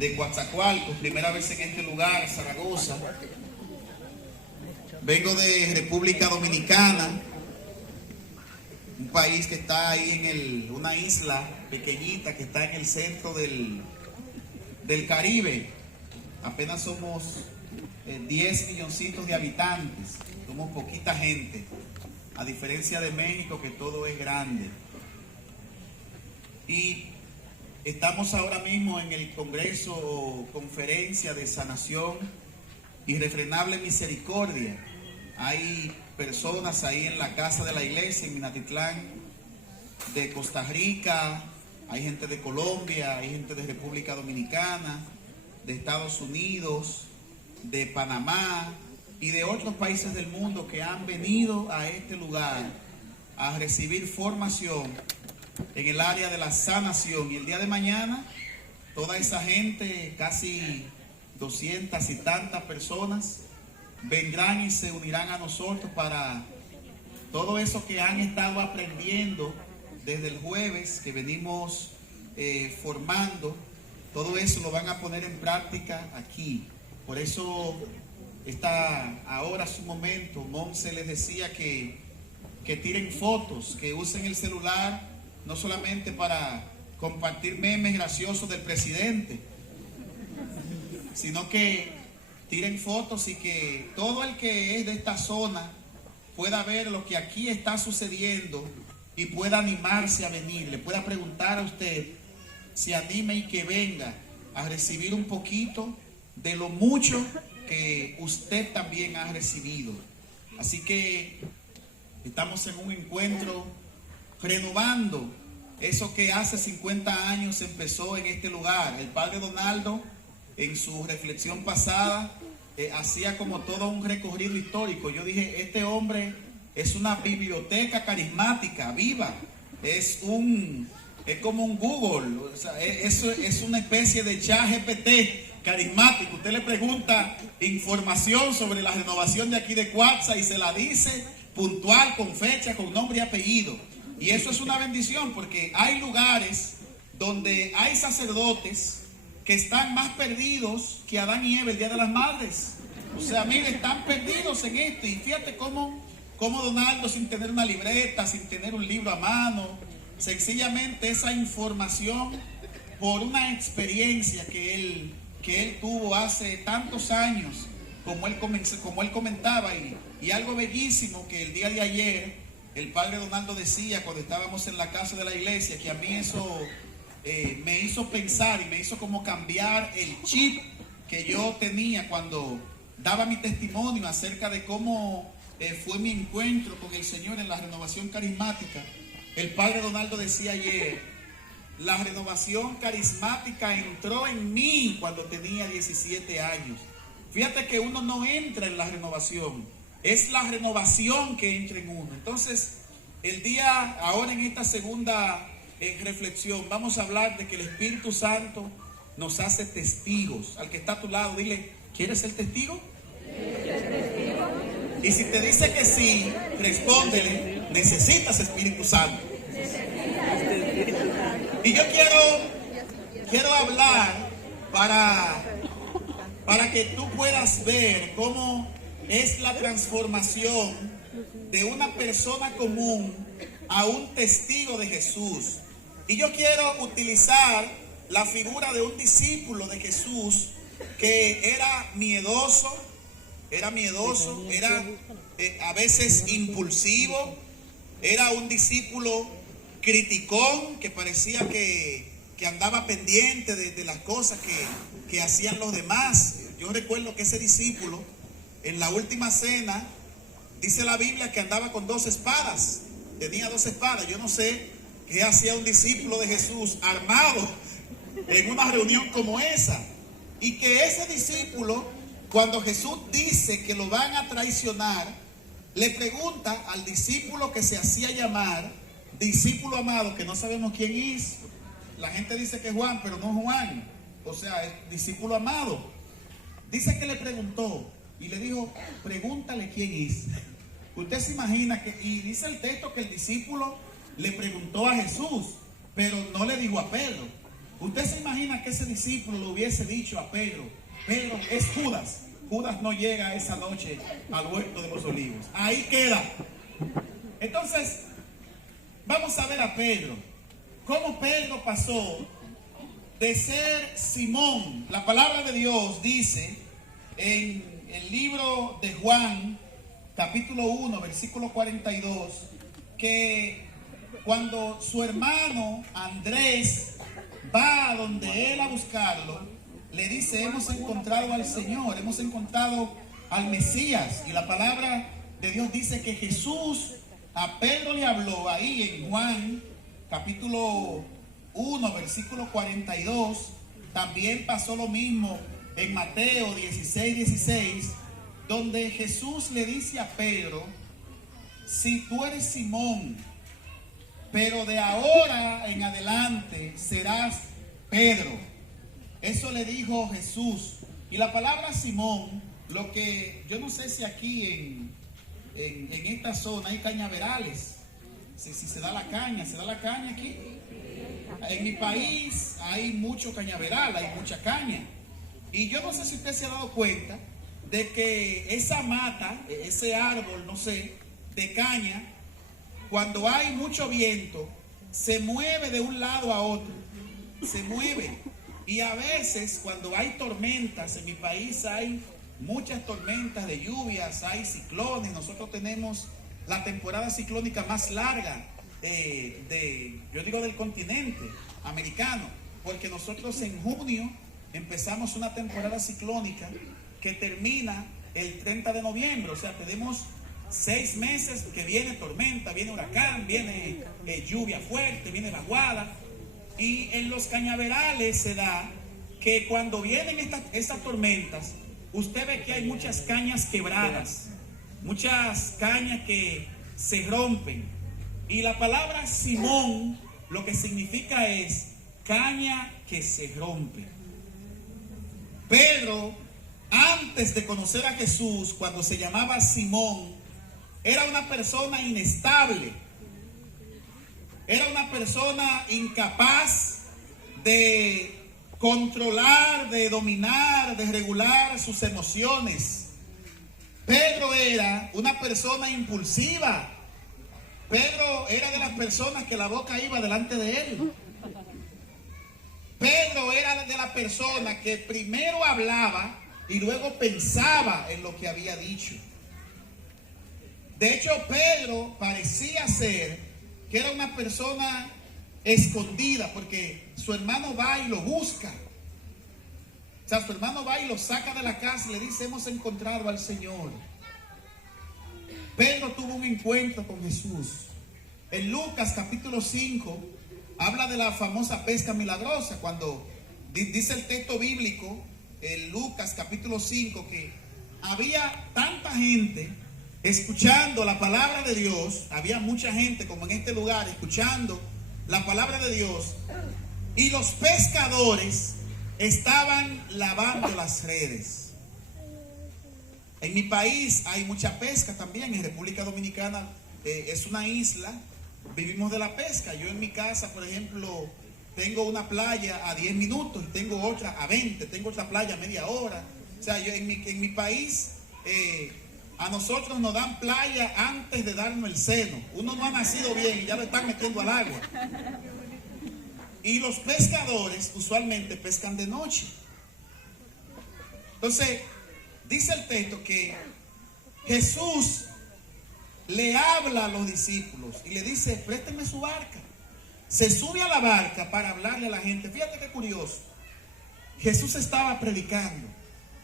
de Coatzacoalcos, primera vez en este lugar, Zaragoza. Vengo de República Dominicana, un país que está ahí en una isla pequeñita que está en el centro del Caribe. Apenas somos 10 milloncitos de habitantes, somos poquita gente, a diferencia de México, que todo es grande. Y estamos ahora mismo en el Congreso o Conferencia de Sanación Irrefrenable Misericordia. Hay personas ahí en la casa de la iglesia en Minatitlán, de Costa Rica, hay gente de Colombia, hay gente de República Dominicana, de Estados Unidos, de Panamá y de otros países del mundo que han venido a este lugar a recibir formación en el área de la sanación. Y el día de mañana toda esa gente, casi 200 y tantas personas, vendrán y se unirán a nosotros para todo eso que han estado aprendiendo desde el jueves que venimos formando. Todo eso lo van a poner en práctica aquí. Por eso ahora es su momento. Monse les decía que tiren fotos, que usen el celular no solamente para compartir memes graciosos del presidente, sino que tiren fotos y que todo el que es de esta zona pueda ver lo que aquí está sucediendo y pueda animarse a venir. Le pueda preguntar a usted, se anime y que venga a recibir un poquito de lo mucho que usted también ha recibido. Así que estamos en un encuentro renovando eso que hace 50 años empezó en este lugar. El padre Donaldo, en su reflexión pasada, hacía como todo un recorrido histórico. Yo dije, este hombre es una biblioteca carismática, viva. Es como un Google, o sea, es una especie de ChatGPT carismático. Usted le pregunta información sobre la renovación de aquí de Cuatza y se la dice puntual, con fecha, con nombre y apellido. Y eso es una bendición, porque hay lugares donde hay sacerdotes que están más perdidos que Adán y Eva el Día de las Madres. O sea, mire, están perdidos en esto. Y fíjate cómo Donaldo, sin tener una libreta, sin tener un libro a mano, sencillamente esa información por una experiencia que él tuvo hace tantos años, como él comentaba, y algo bellísimo que el día de ayer el padre Donaldo decía cuando estábamos en la casa de la iglesia, que a mí eso me hizo pensar y me hizo como cambiar el chip que yo tenía cuando daba mi testimonio acerca de cómo fue mi encuentro con el Señor en la renovación carismática. El padre Donaldo decía ayer, la renovación carismática entró en mí cuando tenía 17 años. Fíjate que uno no entra en la renovación, es la renovación que entra en uno. Entonces, ahora en esta segunda reflexión, vamos a hablar de que el Espíritu Santo nos hace testigos. Al que está a tu lado, dile, ¿quieres ser testigo? Y si te dice que sí, respóndele, necesitas Espíritu Santo. Y yo quiero hablar para que tú puedas ver cómo es la transformación de una persona común a un testigo de Jesús. Y yo quiero utilizar la figura de un discípulo de Jesús que era miedoso, era a veces impulsivo, era un discípulo criticón que parecía que andaba pendiente de las cosas que hacían los demás. Yo recuerdo que ese discípulo en la última cena, dice la Biblia que andaba con 2 espadas, tenía 2 espadas. Yo no sé qué hacía un discípulo de Jesús armado en una reunión como esa. Y que ese discípulo, cuando Jesús dice que lo van a traicionar, le pregunta al discípulo que se hacía llamar discípulo amado, que no sabemos quién es. La gente dice que es Juan, pero no es Juan, o sea, es discípulo amado. Dice que le preguntó y le dijo, pregúntale quién es. Usted se imagina y dice el texto que el discípulo le preguntó a Jesús, pero no le dijo a Pedro. Usted se imagina que ese discípulo le hubiese dicho a Pedro: Pedro, es Judas. Judas no llega esa noche al huerto de los olivos. Ahí queda. Entonces, vamos a ver a Pedro. Cómo Pedro pasó de ser Simón. La palabra de Dios dice en el libro de Juan, capítulo 1, versículo 42, que cuando su hermano Andrés va a donde él a buscarlo, le dice: hemos encontrado al Señor, hemos encontrado al Mesías. Y la palabra de Dios dice que Jesús a Pedro le habló ahí en Juan capítulo 1, versículo 42. También pasó lo mismo en Mateo 16, 16, donde Jesús le dice a Pedro: si tú eres Simón, pero de ahora en adelante serás Pedro. Eso le dijo Jesús. Y la palabra Simón, lo que yo no sé si aquí en esta zona hay cañaverales, si se da la caña aquí. En mi país hay mucho cañaveral, hay mucha caña. Y yo no sé si usted se ha dado cuenta de que esa mata, ese árbol, no sé, de caña, cuando hay mucho viento, se mueve de un lado a otro, se mueve. Y a veces cuando hay tormentas, en mi país hay muchas tormentas de lluvias, hay ciclones. Nosotros tenemos la temporada ciclónica más larga yo digo del continente americano, porque nosotros en junio empezamos una temporada ciclónica que termina el 30 de noviembre. O sea, tenemos 6 meses que viene tormenta, viene huracán, viene lluvia fuerte, viene vaguada. Y en los cañaverales se da que cuando vienen estas tormentas, usted ve que hay muchas cañas quebradas, muchas cañas que se rompen. Y la palabra Simón lo que significa es caña que se rompe. Pedro, antes de conocer a Jesús, cuando se llamaba Simón, era una persona inestable. Era una persona incapaz de controlar, de dominar, de regular sus emociones. Pedro era una persona impulsiva. Pedro era de las personas que la boca iba delante de él. Pedro era de la persona que primero hablaba y luego pensaba en lo que había dicho. De hecho, Pedro parecía ser que era una persona escondida, porque su hermano va y lo busca. O sea, su hermano va y lo saca de la casa y le dice: hemos encontrado al Señor. Pedro tuvo un encuentro con Jesús. En Lucas capítulo 5 habla de la famosa pesca milagrosa, cuando dice el texto bíblico en Lucas capítulo 5 que había tanta gente escuchando la palabra de Dios. Había mucha gente como en este lugar escuchando la palabra de Dios, y los pescadores estaban lavando las redes. En mi país hay mucha pesca también. En República Dominicana es una isla, vivimos de la pesca. Yo en mi casa, por ejemplo, tengo una playa a 10 minutos y tengo otra a 20, tengo otra playa a media hora. O sea, yo en mi país, a nosotros nos dan playa antes de darnos el seno. Uno no ha nacido bien y ya lo están metiendo al agua. Y los pescadores usualmente pescan de noche. Entonces, dice el texto que Jesús le habla a los discípulos y le dice: préstenme su barca. Se sube a la barca para hablarle a la gente. Fíjate qué curioso. Jesús estaba predicando,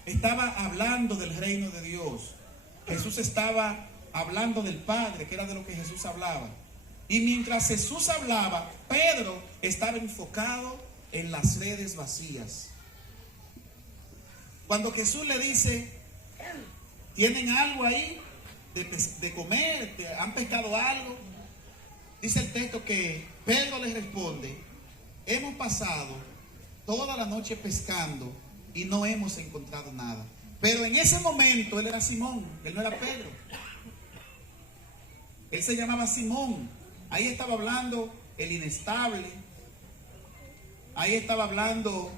estaba hablando del reino de Dios. Jesús estaba hablando del Padre, que era de lo que Jesús hablaba. Y mientras Jesús hablaba, Pedro estaba enfocado en las redes vacías. Cuando Jesús le dice: ¿tienen algo ahí de comer? ¿Han pescado algo? Dice el texto que Pedro les responde: hemos pasado toda la noche pescando y no hemos encontrado nada. Pero en ese momento él era Simón, él no era Pedro. Él se llamaba Simón. Ahí estaba hablando el inestable, Ahí estaba hablando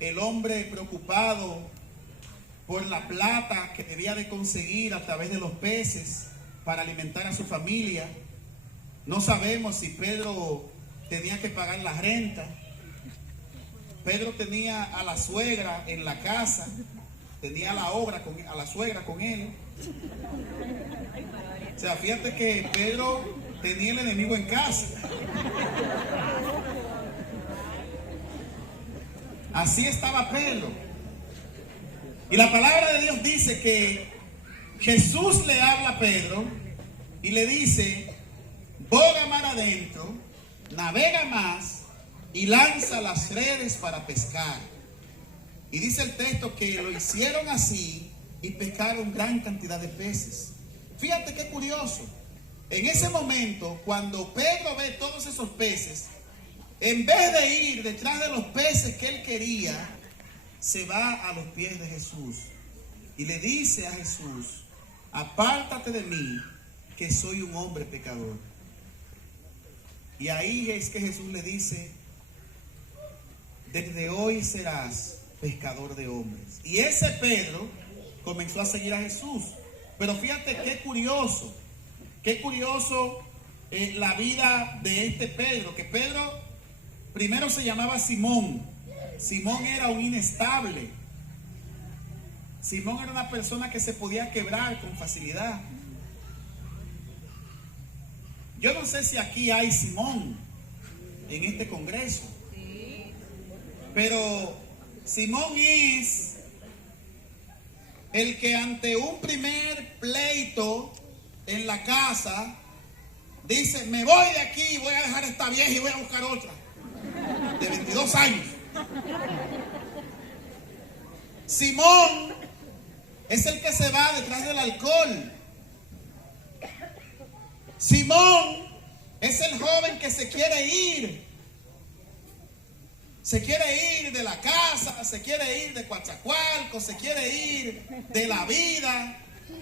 el hombre preocupado por la plata que debía de conseguir a través de los peces para alimentar a su familia. No sabemos si Pedro tenía que pagar la renta. Pedro tenía a la suegra en la casa, tenía a la suegra con él. O sea, fíjate que Pedro tenía el enemigo en casa. Así estaba Pedro. Y la palabra de Dios dice que Jesús le habla a Pedro y le dice: boga mar adentro, navega más y lanza las redes para pescar. Y dice el texto que lo hicieron así y pescaron gran cantidad de peces. Fíjate qué curioso. En ese momento, cuando Pedro ve todos esos peces, en vez de ir detrás de los peces que él quería, se va a los pies de Jesús y le dice a Jesús: apártate de mí, que soy un hombre pecador. Y ahí es que Jesús le dice: desde hoy serás pescador de hombres. Y ese Pedro comenzó a seguir a Jesús. Pero fíjate qué curioso la vida de este Pedro, que Pedro primero se llamaba Simón. Simón era un inestable. Simón era una persona que se podía quebrar con facilidad. Yo no sé si aquí hay Simón en este congreso, pero Simón es el que ante un primer pleito en la casa dice: me voy de aquí, voy a dejar esta vieja y voy a buscar otra de 22 años. Simón es el que se va detrás del alcohol. Simón es el joven que se quiere ir. Se quiere ir de la casa, se quiere ir de Coatzacoalcos, se quiere ir de la vida.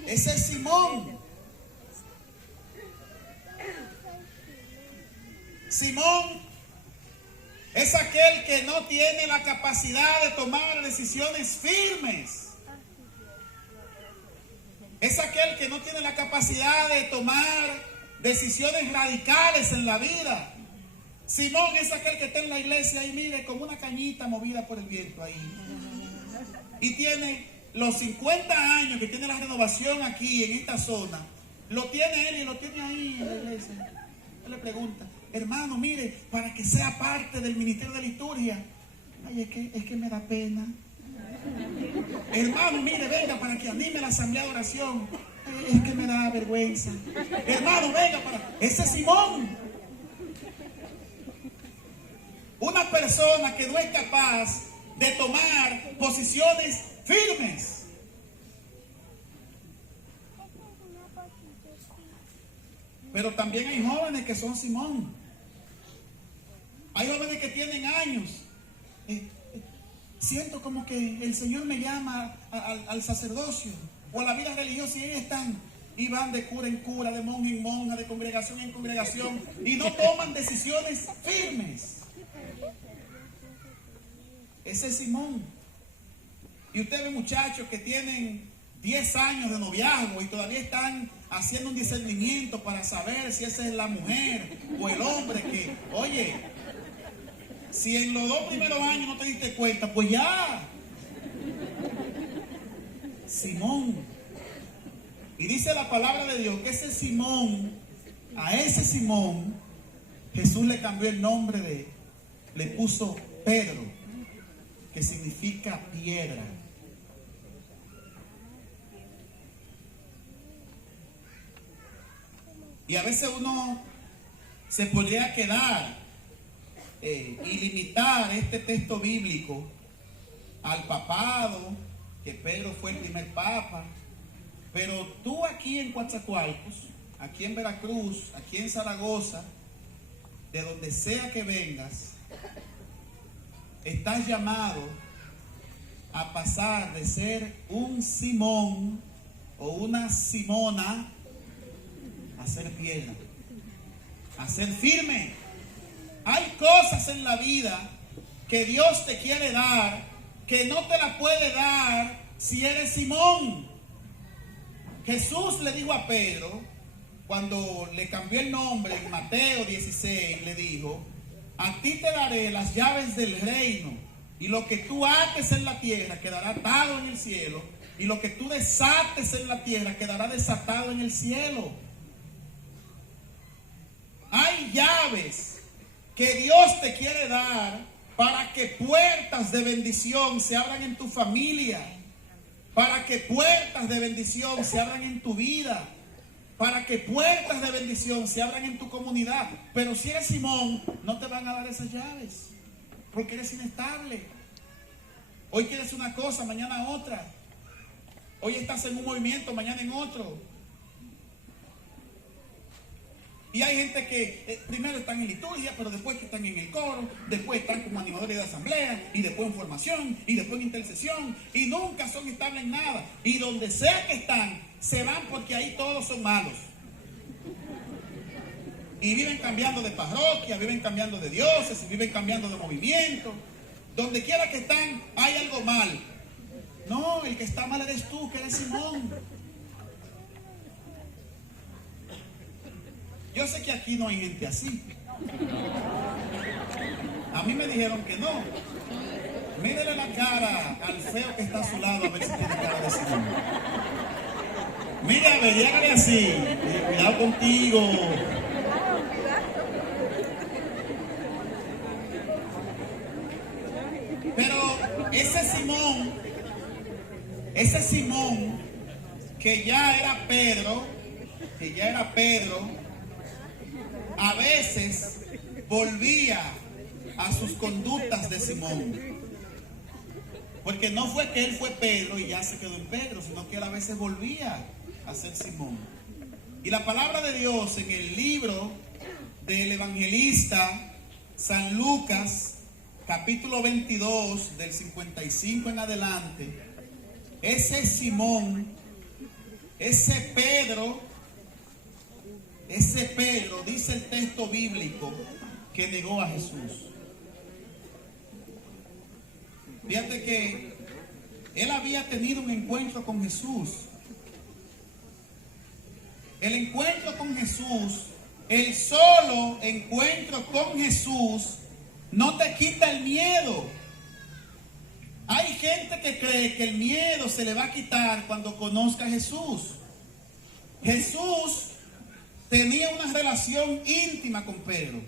Ese es Simón. Simón es aquel que no tiene la capacidad de tomar decisiones firmes. Es aquel que no tiene la capacidad de tomar decisiones radicales en la vida. Simón es aquel que está en la iglesia y mire, como una cañita movida por el viento ahí. Y tiene los 50 años que tiene la renovación aquí en esta zona. Lo tiene él y lo tiene ahí en la iglesia. Él le pregunta: hermano, mire, para que sea parte del ministerio de liturgia. Ay, es que me da pena. Hermano, mire, venga para que anime la asamblea de oración. Ay, es que me da vergüenza. Hermano, venga para... Ese es Simón. Una persona que no es capaz de tomar posiciones firmes. Pero también hay jóvenes que son Simón. Hay jóvenes que tienen años. Siento como que el Señor me llama al sacerdocio o a la vida religiosa, y ahí están. Y van de cura en cura, de monja en monja, de congregación en congregación, y no toman decisiones firmes. Ese es Simón. Y usted ve muchachos que tienen 10 años de noviazgo y todavía están haciendo un discernimiento para saber si esa es la mujer o el hombre que, oye, si en los 2 primeros años no te diste cuenta, pues ya. Simón. Y dice la palabra de Dios que ese Simón, a ese Simón, Jesús le cambió el nombre le puso Pedro, que significa piedra. Y a veces uno se podría quedar y limitar este texto bíblico al papado, que Pedro fue el primer papa. Pero tú aquí en Coatzacoalcos, aquí en Veracruz, aquí en Zaragoza, de donde sea que vengas, estás llamado a pasar de ser un Simón o una Simona a ser piedra, a ser firme. Hay cosas en la vida que Dios te quiere dar, que no te la puede dar si eres Simón. Jesús le dijo a Pedro, cuando le cambió el nombre en Mateo 16, le dijo: a ti te daré las llaves del reino, y lo que tú ates en la tierra quedará atado en el cielo, y lo que tú desates en la tierra quedará desatado en el cielo. Hay llaves que Dios te quiere dar para que puertas de bendición se abran en tu familia, para que puertas de bendición se abran en tu vida, para que puertas de bendición se abran en tu comunidad. Pero si eres Simón, no te van a dar esas llaves, porque eres inestable. Hoy quieres una cosa, mañana otra. Hoy estás en un movimiento, mañana en otro. Y hay gente que primero están en liturgia, pero después que están en el coro, después están como animadores de asamblea, y después en formación, y después en intercesión, y nunca son estables en nada. Y donde sea que están, se van porque ahí todos son malos. Y viven cambiando de parroquia, viven cambiando de diócesis, viven cambiando de movimiento. Donde quiera que están, hay algo mal. No, el que está mal eres tú, que eres Simón. Yo sé que aquí no hay gente así. A mí me dijeron que no. Mírele la cara al feo que está a su lado a ver si tiene cara de Simón. Mire, a ver, y hágale así. Cuidado contigo. Pero ese Simón que ya era Pedro, a veces volvía a sus conductas de Simón. Porque no fue que él fue Pedro y ya se quedó en Pedro, sino que él a veces volvía a ser Simón. Y la palabra de Dios en el libro del evangelista San Lucas, capítulo 22, del 55 en adelante, ese Simón, ese Pedro, dice el texto bíblico, que negó a Jesús. Fíjate que él había tenido un encuentro con Jesús. El encuentro con Jesús, el solo encuentro con Jesús, no te quita el miedo. Hay gente que cree que el miedo se le va a quitar cuando conozca a Jesús. Jesús tenía una relación íntima con Pedro.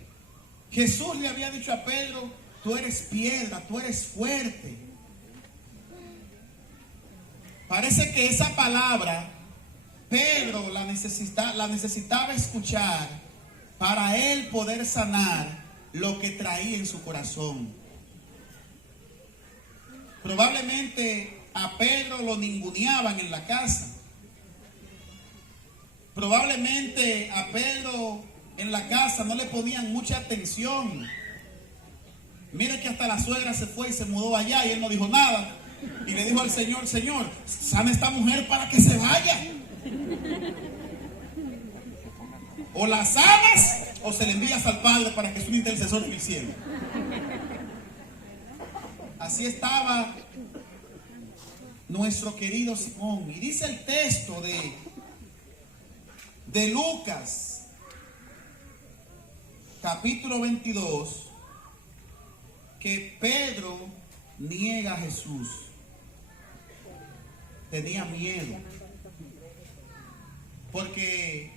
Jesús le había dicho a Pedro: tú eres piedra, tú eres fuerte. Parece que esa palabra Pedro la necesitaba escuchar para él poder sanar lo que traía en su corazón. Probablemente a Pedro lo ninguneaban en la casa. Probablemente a Pedro en la casa no le ponían mucha atención. Mire que hasta la suegra se fue y se mudó allá y él no dijo nada. Y le dijo al Señor: Señor, sana esta mujer para que se vaya. O la sanas o se le envías al Padre para que sea un intercesor en el cielo. Así estaba nuestro querido Simón. Y dice el texto de Lucas, capítulo 22, que Pedro niega a Jesús. Tenía miedo. Porque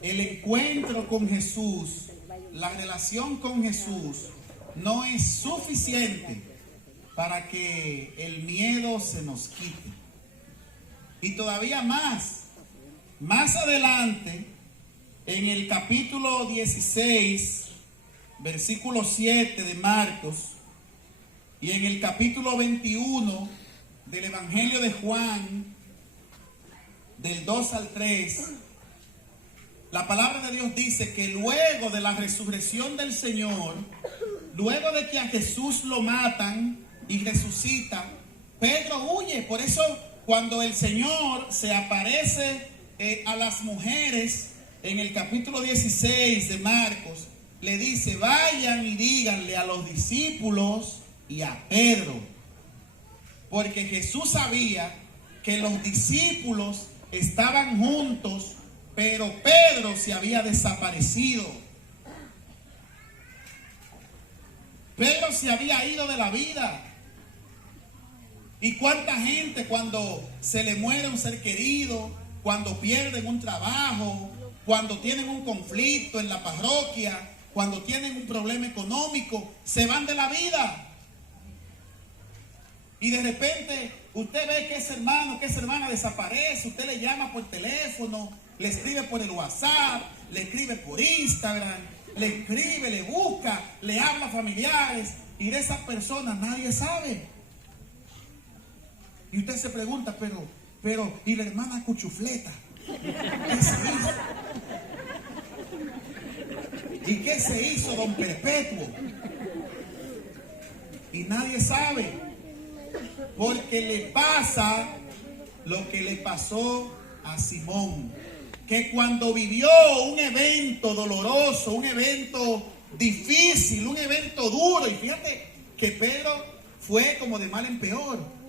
el encuentro con Jesús, la relación con Jesús, no es suficiente para que el miedo se nos quite. Y todavía más adelante, en el capítulo 16, versículo 7 de Marcos, y en el capítulo 21 del Evangelio de Juan, del 2 al 3, la palabra de Dios dice que luego de la resurrección del Señor, luego de que a Jesús lo matan y resucita, Pedro huye. Por eso cuando el Señor se aparece a las mujeres en el capítulo 16 de Marcos, le dice, vayan y díganle a los discípulos y a Pedro. Porque Jesús sabía que los discípulos estaban juntos, pero Pedro se había desaparecido. Pedro se había ido de la vida. ¿Y cuánta gente cuando se le muere un ser querido, cuando pierden un trabajo, cuando tienen un conflicto en la parroquia, cuando tienen un problema económico, se van de la vida? Y de repente usted ve que ese hermano, que esa hermana desaparece, usted le llama por teléfono, le escribe por el WhatsApp, le escribe por Instagram, le escribe, le busca, le habla a familiares, y de esas personas nadie sabe. Y usted se pregunta, pero, ¿y la hermana Cuchufleta? ¿Qué se hizo? ¿Y qué se hizo don Perpetuo? Y nadie sabe, porque le pasa lo que le pasó a Simón, que cuando vivió un evento doloroso, un evento difícil, un evento duro, y fíjate que Pedro fue como de mal en peor.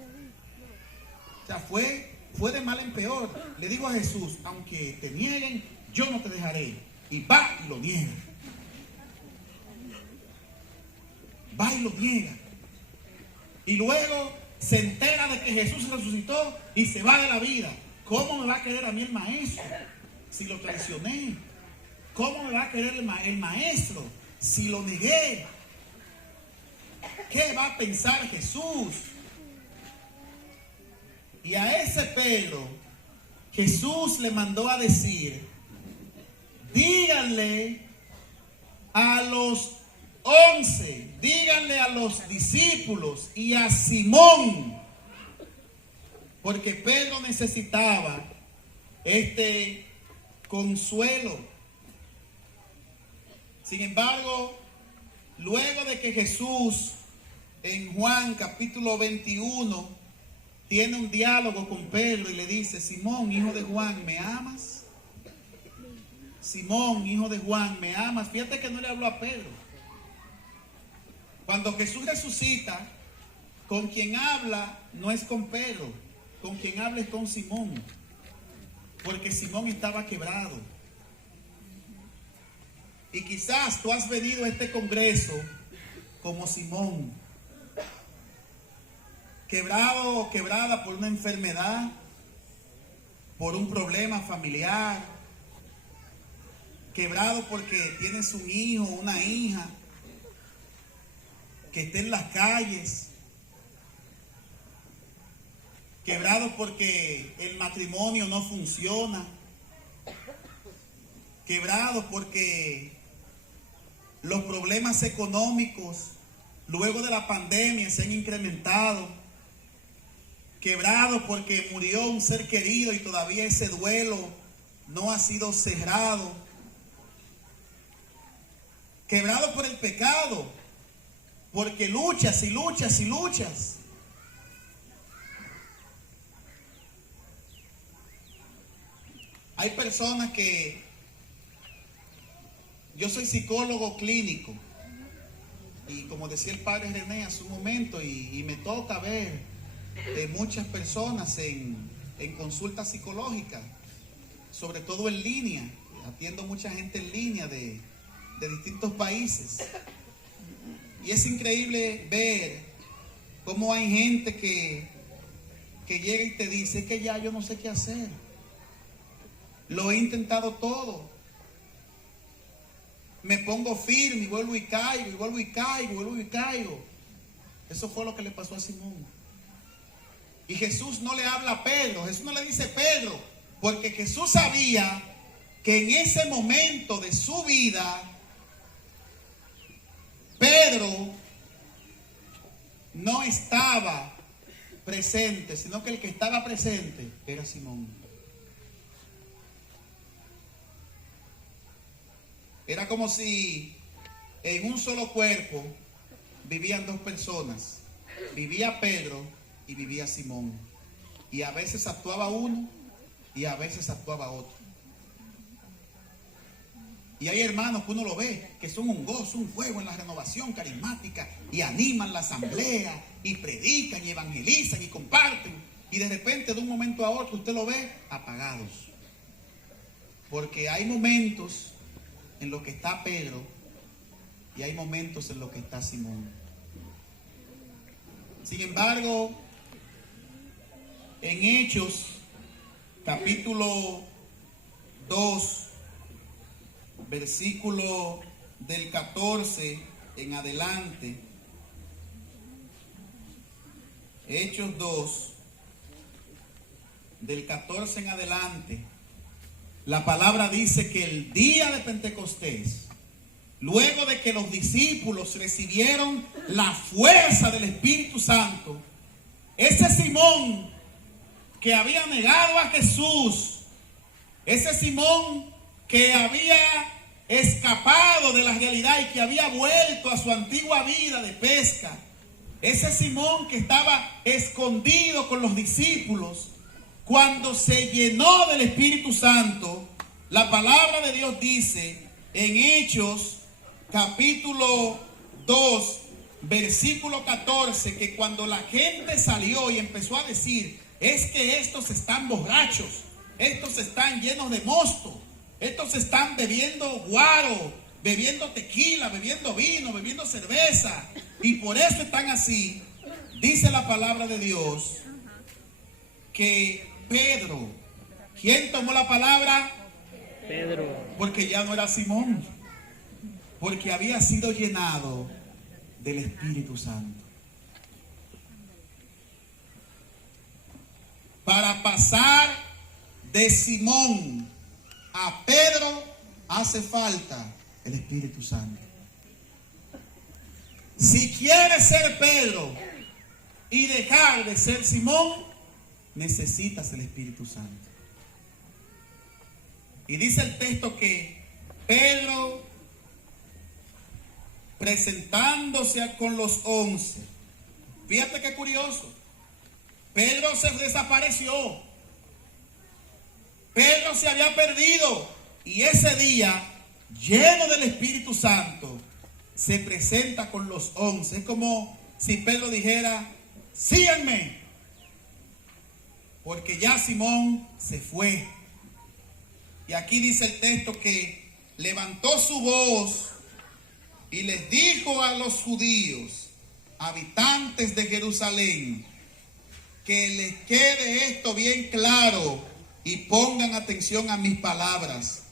O sea, fue de mal en peor. Le digo a Jesús, aunque te nieguen, yo no te dejaré. Y va y lo niega. Va y lo niega. Y luego se entera de que Jesús resucitó y se va de la vida. ¿Cómo me va a querer a mí el maestro si lo traicioné? ¿Cómo me va a querer el maestro si lo negué? ¿Qué va a pensar Jesús? Y a ese Pedro, Jesús le mandó a decir, díganle a los 11, díganle a los discípulos y a Simón, porque Pedro necesitaba este consuelo. Sin embargo, luego de que Jesús en Juan capítulo 21 tiene un diálogo con Pedro y le dice, Simón, hijo de Juan, ¿me amas? Simón, hijo de Juan, ¿me amas? Fíjate que no le habló a Pedro. Cuando Jesús resucita, con quien habla no es con Pedro, con quien habla es con Simón, porque Simón estaba quebrado. Y quizás tú has venido a este congreso como Simón, quebrado o quebrada por una enfermedad, por un problema familiar, quebrado porque tienes un hijo, una hija que esté en las calles, quebrado porque el matrimonio no funciona, quebrado porque los problemas económicos luego de la pandemia se han incrementado, quebrado porque murió un ser querido y todavía ese duelo no ha sido cerrado, quebrado por el pecado, porque luchas y luchas y luchas. Hay personas que, yo soy psicólogo clínico y como decía el padre René hace un momento, y me toca ver de muchas personas en consultas psicológicas, sobre todo en línea. Atiendo mucha gente en línea de distintos países, y es increíble ver cómo hay gente que llega y te dice que ya yo no sé qué hacer, lo he intentado todo, me pongo firme y vuelvo y caigo, y vuelvo y caigo, y vuelvo y caigo. Eso fue lo que le pasó a Simón. Y Jesús no le habla a Pedro, Jesús no le dice Pedro, porque Jesús sabía que en ese momento de su vida, Pedro no estaba presente, sino que el que estaba presente era Simón. Era como si en un solo cuerpo vivían dos personas. Vivía Pedro y vivía Simón. Y a veces actuaba uno y a veces actuaba otro. Y hay hermanos que uno lo ve, que son un gozo, un fuego en la renovación carismática, y animan la asamblea, y predican, y evangelizan, y comparten. Y de repente, de un momento a otro, usted lo ve apagados. Porque hay momentos en los que está Pedro, y hay momentos en los que está Simón. Sin embargo, en Hechos, capítulo 2, versículo del 14 en adelante, Hechos 2, del 14 en adelante, la palabra dice que el día de Pentecostés, luego de que los discípulos recibieron la fuerza del Espíritu Santo, ese Simón que había negado a Jesús, ese Simón que había escapado de la realidad y que había vuelto a su antigua vida de pesca, ese Simón que estaba escondido con los discípulos, cuando se llenó del Espíritu Santo, la palabra de Dios dice en Hechos capítulo 2, versículo 14, que cuando la gente salió y empezó a decir, es que estos están borrachos, estos están llenos de mosto, estos están bebiendo guaro, bebiendo tequila, bebiendo vino, bebiendo cerveza, y por eso están así, dice la palabra de Dios, que Pedro, ¿quién tomó la palabra? Pedro. Porque ya no era Simón, porque había sido llenado del Espíritu Santo. Para pasar de Simón a Pedro hace falta el Espíritu Santo. Si quieres ser Pedro y dejar de ser Simón, necesitas el Espíritu Santo. Y dice el texto que Pedro, presentándose con los 11, fíjate qué curioso, Pedro se desapareció, Pedro se había perdido, y ese día, lleno del Espíritu Santo, se presenta con los 11. Es como si Pedro dijera, síganme, porque ya Simón se fue. Y aquí dice el texto que levantó su voz y les dijo a los judíos, habitantes de Jerusalén, que les quede esto bien claro y pongan atención a mis palabras.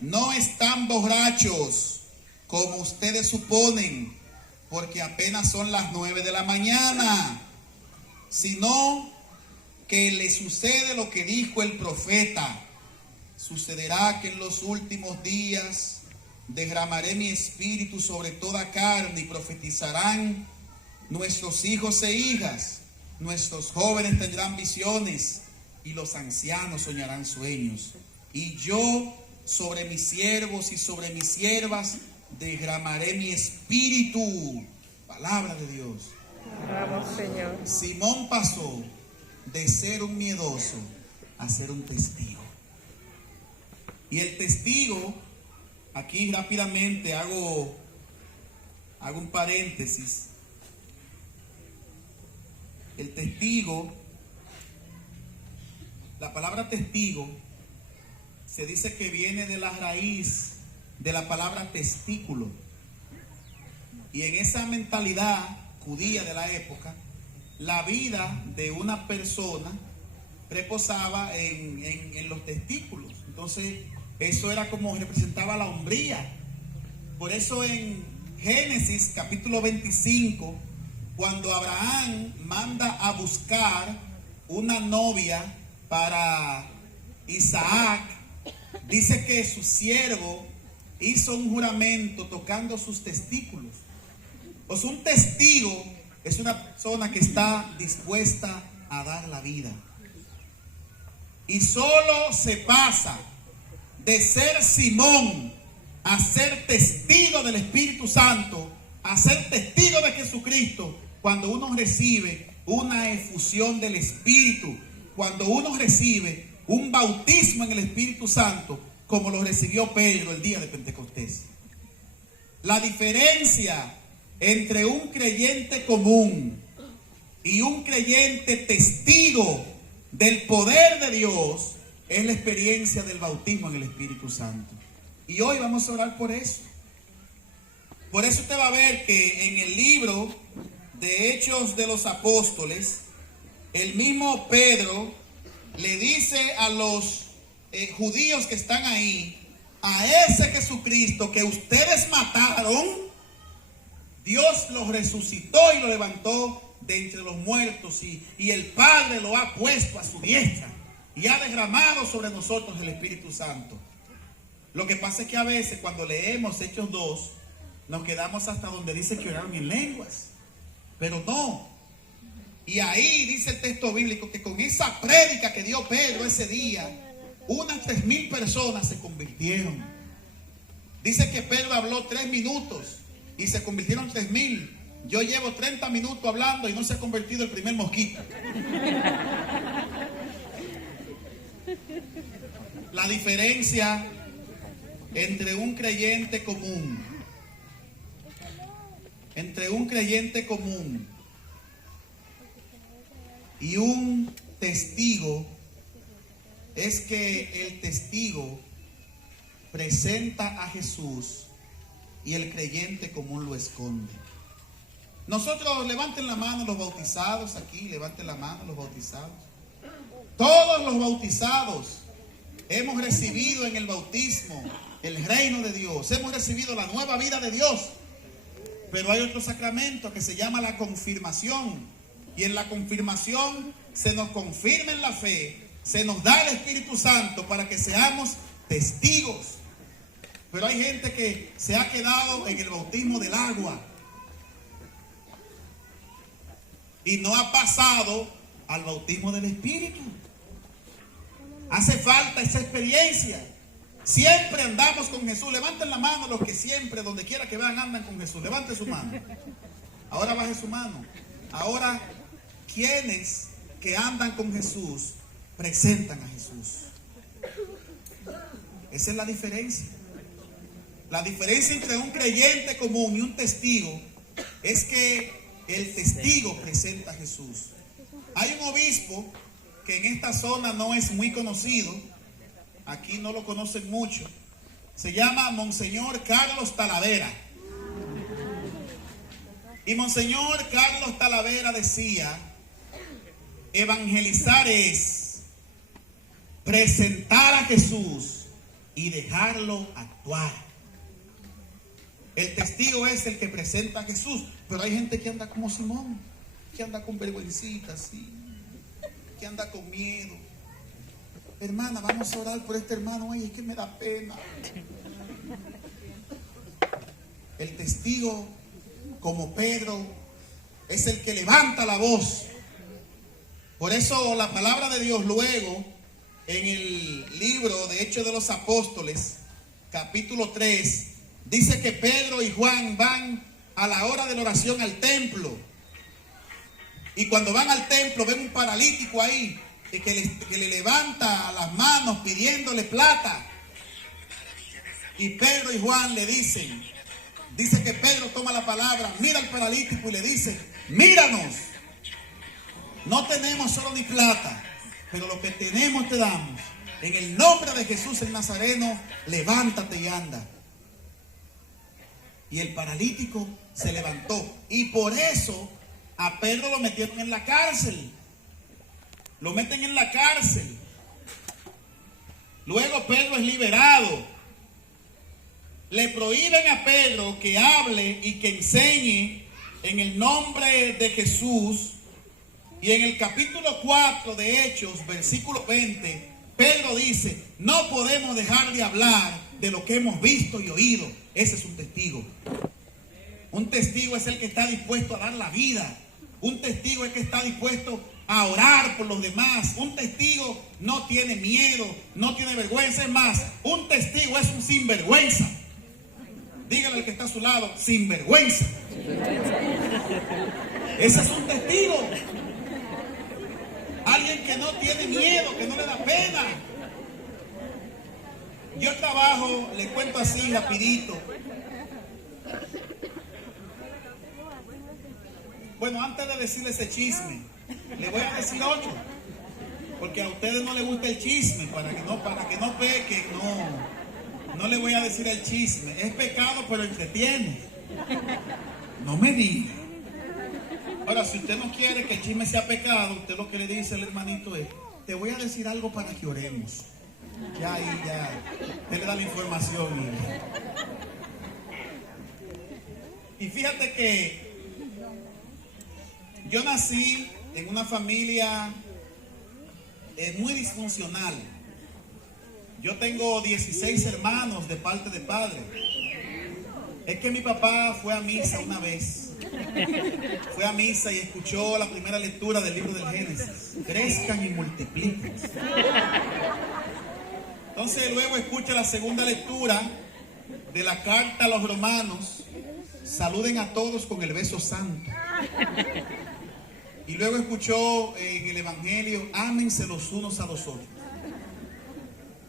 No están borrachos como ustedes suponen, porque apenas son las 9 de la mañana, sino que les sucede lo que dijo el profeta. Sucederá que en los últimos días derramaré mi espíritu sobre toda carne y profetizarán nuestros hijos e hijas, nuestros jóvenes tendrán visiones y los ancianos soñarán sueños. Y yo sobre mis siervos y sobre mis siervas derramaré mi espíritu. Palabra de Dios. Vamos, Señor. Simón pasó de ser un miedoso a ser un testigo. Y el testigo, aquí rápidamente hago un paréntesis. El testigo, la palabra testigo, se dice que viene de la raíz de la palabra testículo. Y en esa mentalidad judía de la época, la vida de una persona reposaba en los testículos. Entonces, eso era como representaba la hombría. Por eso en Génesis capítulo 25, cuando Abraham manda a buscar una novia para Isaac, dice que su siervo hizo un juramento tocando sus testículos. O sea, un testigo es una persona que está dispuesta a dar la vida. Y solo se pasa de ser Simón a ser testigo del Espíritu Santo, a ser testigo de Jesucristo, cuando uno recibe una efusión del Espíritu, cuando uno recibe un bautismo en el Espíritu Santo, como lo recibió Pedro el día de Pentecostés. La diferencia entre un creyente común y un creyente testigo del poder de Dios es la experiencia del bautismo en el Espíritu Santo. Y hoy vamos a orar por eso. Por eso usted va a ver que en el libro de Hechos de los Apóstoles, el mismo Pedro le dice a los judíos que están ahí: a ese Jesucristo que ustedes mataron, Dios lo resucitó y lo levantó de entre los muertos, y el Padre lo ha puesto a su diestra y ha derramado sobre nosotros el Espíritu Santo. Lo que pasa es que a veces cuando leemos Hechos 2 nos quedamos hasta donde dice que oraron en lenguas, pero no. Y ahí dice el texto bíblico que con esa prédica que dio Pedro ese día, unas 3,000 personas se convirtieron. Dice que Pedro habló 3 minutos y se convirtieron 3,000. Yo llevo 30 minutos hablando y no se ha convertido el primer mosquito. La diferencia entre un creyente común, y un testigo es que el testigo presenta a Jesús y el creyente común lo esconde. Nosotros, levanten la mano los bautizados aquí, levanten la mano los bautizados. Todos los bautizados hemos recibido en el bautismo el reino de Dios, hemos recibido la nueva vida de Dios. Pero hay otro sacramento que se llama la confirmación, y en la confirmación se nos confirma en la fe, se nos da el Espíritu Santo para que seamos testigos. Pero hay gente que se ha quedado en el bautismo del agua y no ha pasado al bautismo del Espíritu. Hace falta esa experiencia. Siempre andamos con Jesús. Levanten la mano los que siempre, donde quiera que vean, andan con Jesús. Levanten su mano. Ahora baje su mano. Ahora, quienes que andan con Jesús presentan a Jesús. Esa es la diferencia. La diferencia entre un creyente común y un testigo es que el testigo presenta a Jesús. Hay un obispo que en esta zona no es muy conocido. Aquí no lo conocen mucho. Se llama Monseñor Carlos Talavera. Y Monseñor Carlos Talavera decía: evangelizar es presentar a Jesús y dejarlo actuar. El testigo es el que presenta a Jesús. Pero hay gente que anda como Simón, que anda con vergüencita, así, que anda con miedo. Hermana, vamos a orar por este hermano. Ay, es que me da pena. El testigo, como Pedro, es el que levanta la voz. Por eso la palabra de Dios luego, en el libro de Hechos de los Apóstoles, capítulo 3, dice que Pedro y Juan van a la hora de la oración al templo. Y cuando van al templo ven un paralítico ahí que le levanta las manos pidiéndole plata. Y Pedro y Juan le dicen, dice que Pedro toma la palabra, mira al paralítico y le dice: míranos, no tenemos oro ni plata, pero lo que tenemos te damos. En el nombre de Jesús el Nazareno, levántate y anda. Y el paralítico se levantó. Y por eso a Pedro lo metieron en la cárcel. Lo meten en la cárcel. Luego Pedro es liberado. Le prohíben a Pedro que hable y que enseñe en el nombre de Jesús. Y en el capítulo 4 de Hechos, versículo 20, Pedro dice: no podemos dejar de hablar de lo que hemos visto y oído. Ese es un testigo. Un testigo es el que está dispuesto a dar la vida. Un testigo es el que está dispuesto a orar por los demás. Un testigo no tiene miedo, no tiene vergüenza. Es más, un testigo es un sinvergüenza. Dígale al que está a su lado: sinvergüenza. Ese es un testigo. Alguien que no tiene miedo, que no le da pena. Yo trabajo, le cuento así rapidito. Bueno, antes de decirle ese chisme, le voy a decir otro, porque a ustedes no les gusta el chisme, para que no peque, no le voy a decir el chisme. Es pecado, pero entretiene. No me diga. Ahora, si usted no quiere que el chisme sea pecado, usted lo que le dice al hermanito es: te voy a decir algo para que oremos. Ya ahí, usted le da la información. Y fíjate que yo nací en una familia muy disfuncional. Yo tengo 16 hermanos de parte de padre. Es que mi papá fue a misa una vez. Fue a misa y escuchó la primera lectura del libro del Génesis. Crezcan y multipliquen. Entonces luego escucha la segunda lectura de la carta a los romanos. Saluden a todos con el beso santo. Y luego escuchó en el evangelio: ámense los unos a los otros.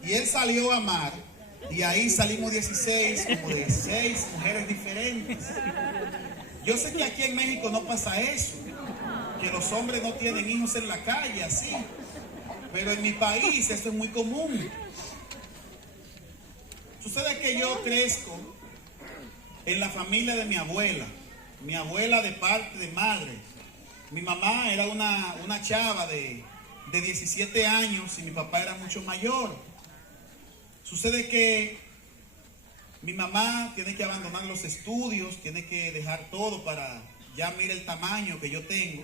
Y él salió a amar. Y ahí salimos 16, como de 6 mujeres diferentes. Yo sé que aquí en México no pasa eso, que los hombres no tienen hijos en la calle, así. Pero en mi país eso es muy común. Sucede que yo crezco en la familia de mi abuela de parte de madre. Mi mamá era una chava de 17 años y mi papá era mucho mayor. Sucede que mi mamá tiene que abandonar los estudios, tiene que dejar todo para, ya mire el tamaño que yo tengo,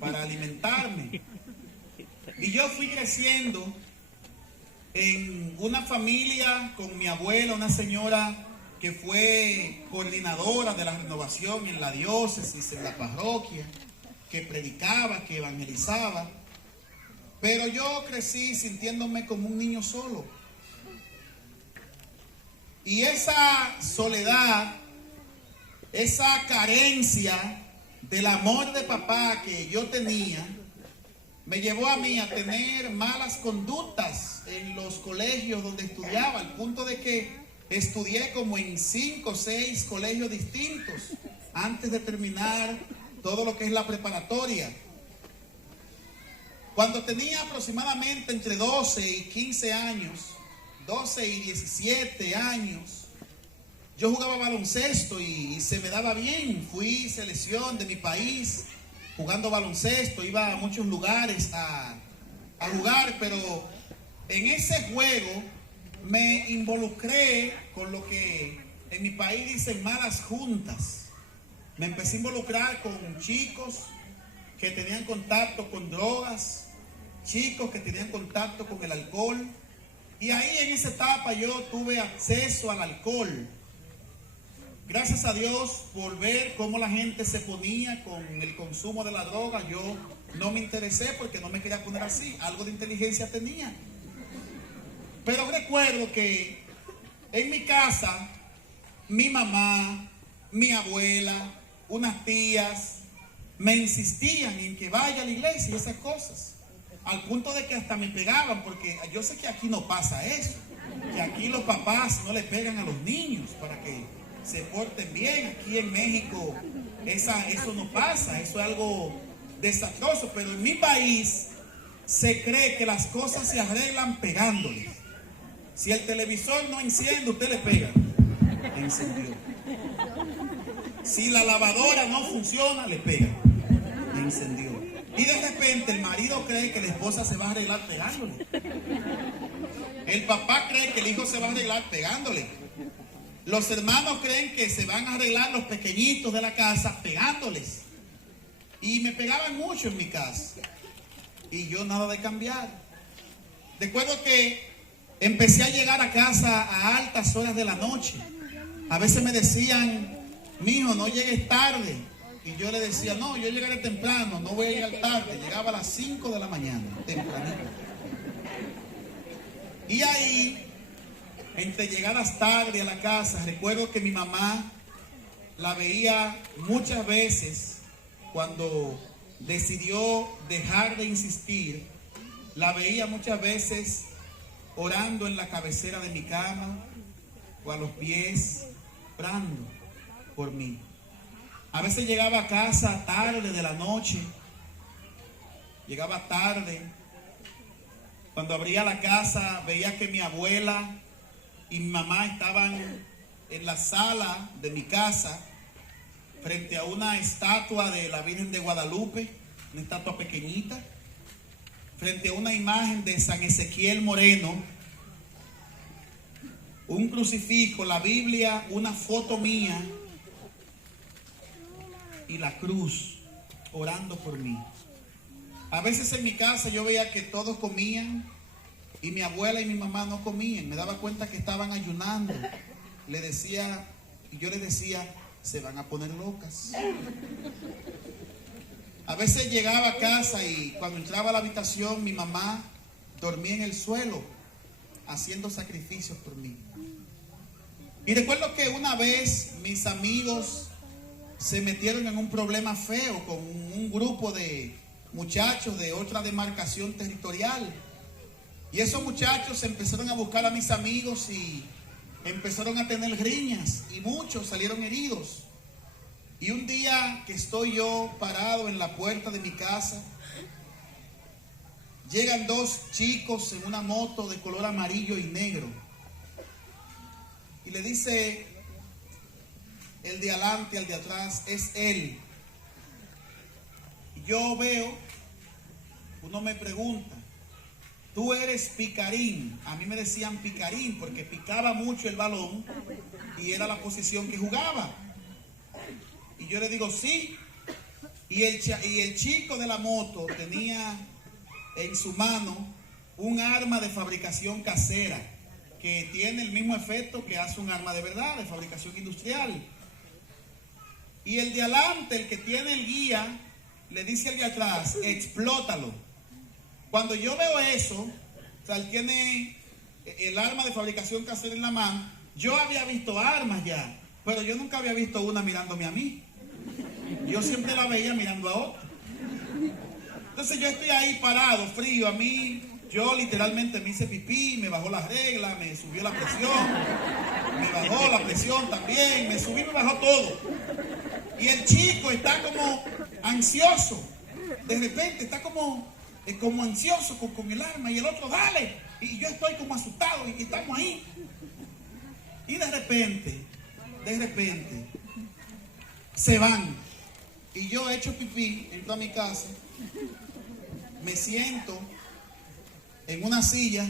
para alimentarme. Y yo fui creciendo en una familia con mi abuela, una señora que fue coordinadora de la renovación en la diócesis, en la parroquia, que predicaba, que evangelizaba. Pero yo crecí sintiéndome como un niño solo. Y esa soledad, esa carencia del amor de papá que yo tenía, me llevó a mí a tener malas conductas en los colegios donde estudiaba, al punto de que estudié como en 5 o 6 colegios distintos antes de terminar todo lo que es la preparatoria. Cuando tenía aproximadamente entre 12 y 15 años, 12 y 17 años, yo jugaba baloncesto y se me daba bien. Fui selección de mi país jugando baloncesto, iba a muchos lugares a jugar, pero en ese juego me involucré con lo que en mi país dicen malas juntas. Me empecé a involucrar con chicos que tenían contacto con drogas, chicos que tenían contacto con el alcohol. Y ahí en esa etapa yo tuve acceso al alcohol. Gracias a Dios por ver cómo la gente se ponía con el consumo de la droga. Yo no me interesé porque no me quería poner así. Algo de inteligencia tenía. Pero recuerdo que en mi casa, mi mamá, mi abuela, unas tías, me insistían en que vaya a la iglesia y esas cosas. Al punto de que hasta me pegaban, porque yo sé que aquí no pasa eso, que aquí los papás no le pegan a los niños para que se porten bien. Aquí en México eso no pasa, eso es algo desastroso, pero en mi país se cree que las cosas se arreglan pegándoles. Si el televisor no enciende, usted le pega. Encendió. Si la lavadora no funciona, le pega. Encendió. Y de repente el marido cree que la esposa se va a arreglar pegándole. El papá cree que el hijo se va a arreglar pegándole. Los hermanos creen que se van a arreglar los pequeñitos de la casa pegándoles. Y me pegaban mucho en mi casa. Y yo nada de cambiar. Recuerdo que empecé a llegar a casa a altas horas de la noche. A veces me decían: mijo, no llegues tarde. Y yo le decía: no, yo llegaré temprano, no voy a llegar tarde. Llegaba a las 5 de la mañana, tempranito. Y ahí, entre llegadas tarde a la casa, recuerdo que mi mamá la veía muchas veces cuando decidió dejar de insistir. La veía muchas veces orando en la cabecera de mi cama o a los pies, orando por mí. A veces llegaba a casa tarde de la noche, llegaba tarde. Cuando abría la casa veía que mi abuela y mi mamá estaban en la sala de mi casa frente a una estatua de la Virgen de Guadalupe, una estatua pequeñita, frente a una imagen de San Ezequiel Moreno, un crucifijo, la Biblia, una foto mía y la cruz, orando por mí. A veces en mi casa yo veía que todos comían y mi abuela y mi mamá no comían. Me daba cuenta que estaban ayunando. Yo les decía, se van a poner locas. A veces llegaba a casa y cuando entraba a la habitación mi mamá dormía en el suelo haciendo sacrificios por mí. Y recuerdo que una vez mis amigos se metieron en un problema feo con un grupo de muchachos de otra demarcación territorial. Y esos muchachos empezaron a buscar a mis amigos y empezaron a tener riñas y muchos salieron heridos. Y un día que estoy yo parado en la puerta de mi casa, llegan dos chicos en una moto de color amarillo y negro. Y le dice el de adelante al de atrás, es él. Y yo veo, uno me pregunta, tú eres Picarín. A mí me decían Picarín porque picaba mucho el balón y era la posición que jugaba. Y yo le digo, sí. Y el chico de la moto tenía en su mano un arma de fabricación casera que tiene el mismo efecto que hace un arma de verdad, de fabricación industrial. Y el de adelante, el que tiene el guía, le dice al de atrás, explótalo. Cuando yo veo eso, o sea, él tiene el arma de fabricación casera en la mano. Yo había visto armas ya, pero yo nunca había visto una mirándome a mí. Yo siempre la veía mirando a otro. Entonces yo estoy ahí parado, frío. A mí, yo literalmente me hice pipí, me bajó la regla, me subió la presión, me bajó la presión también, me subí, me bajó todo. Y el chico está como ansioso. De repente está como ansioso con el arma y el otro dale. Y yo estoy como asustado y estamos ahí. Y de repente, se van. Y yo he hecho pipí, entro a mi casa, me siento en una silla.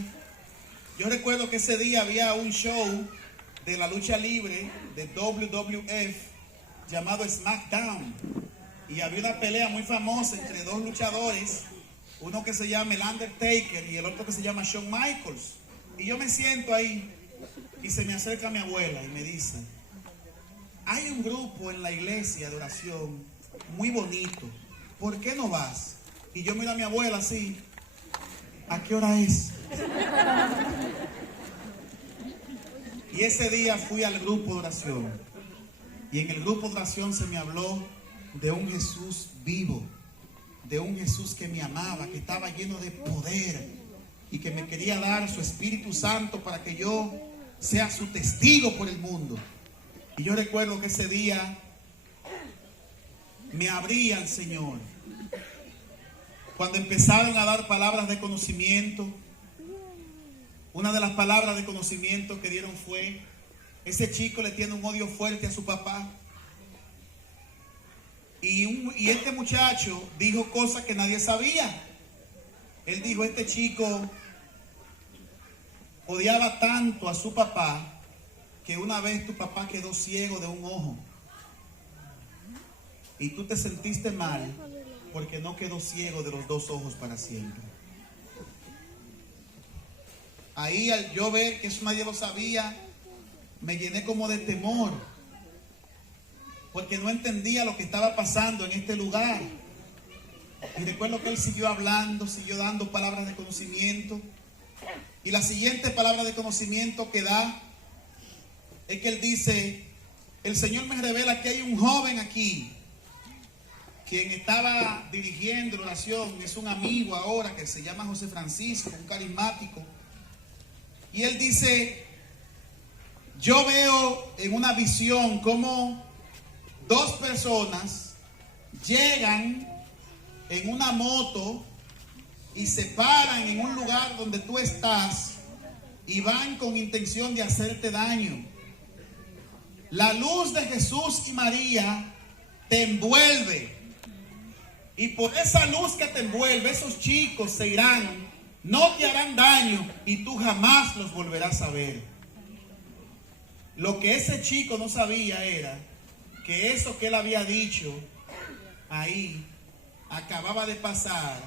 Yo recuerdo que ese día había un show de la lucha libre de WWF llamado SmackDown. Y había una pelea muy famosa entre dos luchadores, uno que se llama el Undertaker y el otro que se llama Shawn Michaels. Y yo me siento ahí y se me acerca mi abuela y me dice, hay un grupo en la iglesia de oración muy bonito, ¿por qué no vas? Y yo miro a mi abuela así, ¿a qué hora es? Y ese día fui al grupo de oración y en el grupo de oración se me habló de un Jesús vivo, de un Jesús que me amaba, que estaba lleno de poder y que me quería dar su Espíritu Santo para que yo sea su testigo por el mundo. Y yo recuerdo que ese día me abría el Señor. Cuando empezaron a dar palabras de conocimiento, una de las palabras de conocimiento que dieron fue, ese chico le tiene un odio fuerte a su papá. Y este muchacho dijo cosas que nadie sabía. Él dijo, este chico odiaba tanto a su papá que una vez tu papá quedó ciego de un ojo. Y tú te sentiste mal porque no quedó ciego de los dos ojos para siempre. Ahí al yo ver que eso nadie lo sabía, me llené como de temor, porque no entendía lo que estaba pasando en este lugar. Y recuerdo que él siguió hablando, siguió dando palabras de conocimiento. Y la siguiente palabra de conocimiento que da es que él dice, el Señor me revela que hay un joven aquí, quien estaba dirigiendo la oración, es un amigo ahora que se llama José Francisco, un carismático. Y él dice, yo veo en una visión como dos personas llegan en una moto y se paran en un lugar donde tú estás y van con intención de hacerte daño. La luz de Jesús y María te envuelve, y por esa luz que te envuelve, esos chicos se irán, no te harán daño y tú jamás los volverás a ver. Lo que ese chico no sabía era que eso que él había dicho ahí acababa de pasar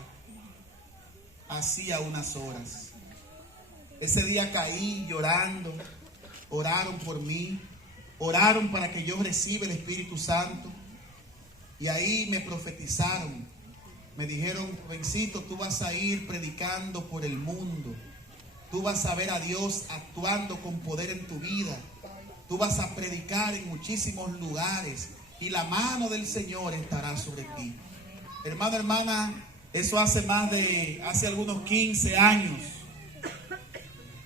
hacía unas horas. Ese día caí llorando, oraron por mí, oraron para que yo reciba el Espíritu Santo, y ahí me profetizaron, me dijeron, jovencito, tú vas a ir predicando por el mundo, tú vas a ver a Dios actuando con poder en tu vida, tú vas a predicar en muchísimos lugares y la mano del Señor estará sobre ti. Hermano, hermana, eso hace algunos 15 años.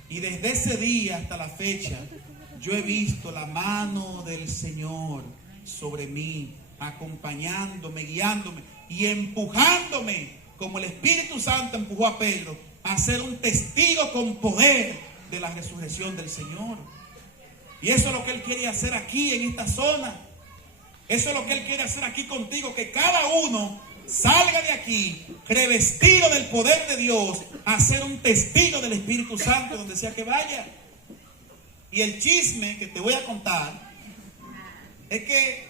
Y desde ese día hasta la fecha, yo he visto la mano del Señor sobre mí, acompañándome, guiándome y empujándome, como el Espíritu Santo empujó a Pedro, a ser un testigo con poder de la resurrección del Señor. Y eso es lo que Él quiere hacer aquí en esta zona. Eso es lo que Él quiere hacer aquí contigo, que cada uno salga de aquí revestido del poder de Dios, a ser un testigo del Espíritu Santo donde sea que vaya. Y el chisme que te voy a contar es que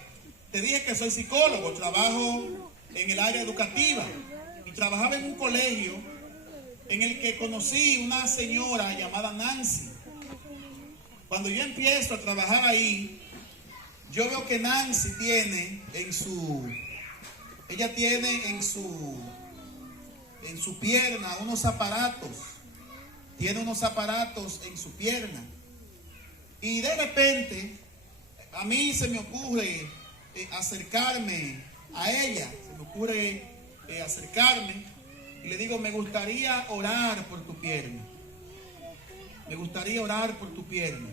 te dije que soy psicólogo, trabajo en el área educativa y trabajaba en un colegio en el que conocí una señora llamada Nancy. Cuando yo empiezo a trabajar ahí, yo veo que Nancy tiene en su pierna unos aparatos. Tiene unos aparatos en su pierna. Y de repente, a mí se me ocurre acercarme a ella. Se me ocurre acercarme y le digo, me gustaría orar por tu pierna. Me gustaría orar por tu pierna.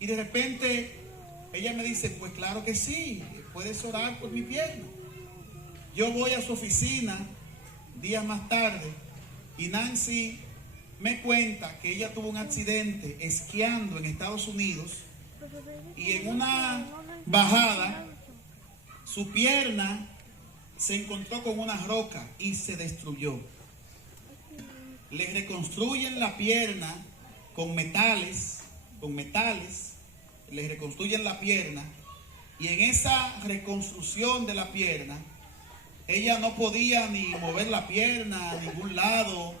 Y de repente ella me dice, pues claro que sí, puedes orar por mi pierna. Yo voy a su oficina días más tarde y Nancy me cuenta que ella tuvo un accidente esquiando en Estados Unidos y en una bajada su pierna se encontró con una roca y se destruyó. Le reconstruyen la pierna con metales, le reconstruyen la pierna, y en esa reconstrucción de la pierna, ella no podía ni mover la pierna a ningún lado,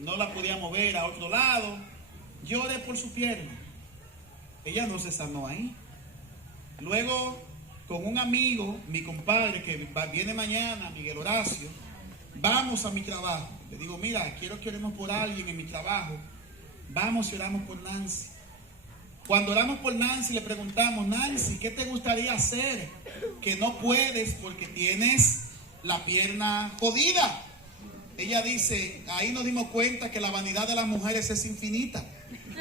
no la podía mover a otro lado. Yo oré por su pierna. Ella no se sanó ahí. Luego, con un amigo, mi compadre, que viene mañana, Miguel Horacio, vamos a mi trabajo. Le digo, mira, quiero que oremos por alguien en mi trabajo. Vamos y oramos por Nancy. Cuando oramos por Nancy, le preguntamos, Nancy, ¿qué te gustaría hacer? Que no puedes porque tienes la pierna jodida. Ella dice, ahí nos dimos cuenta que la vanidad de las mujeres es infinita.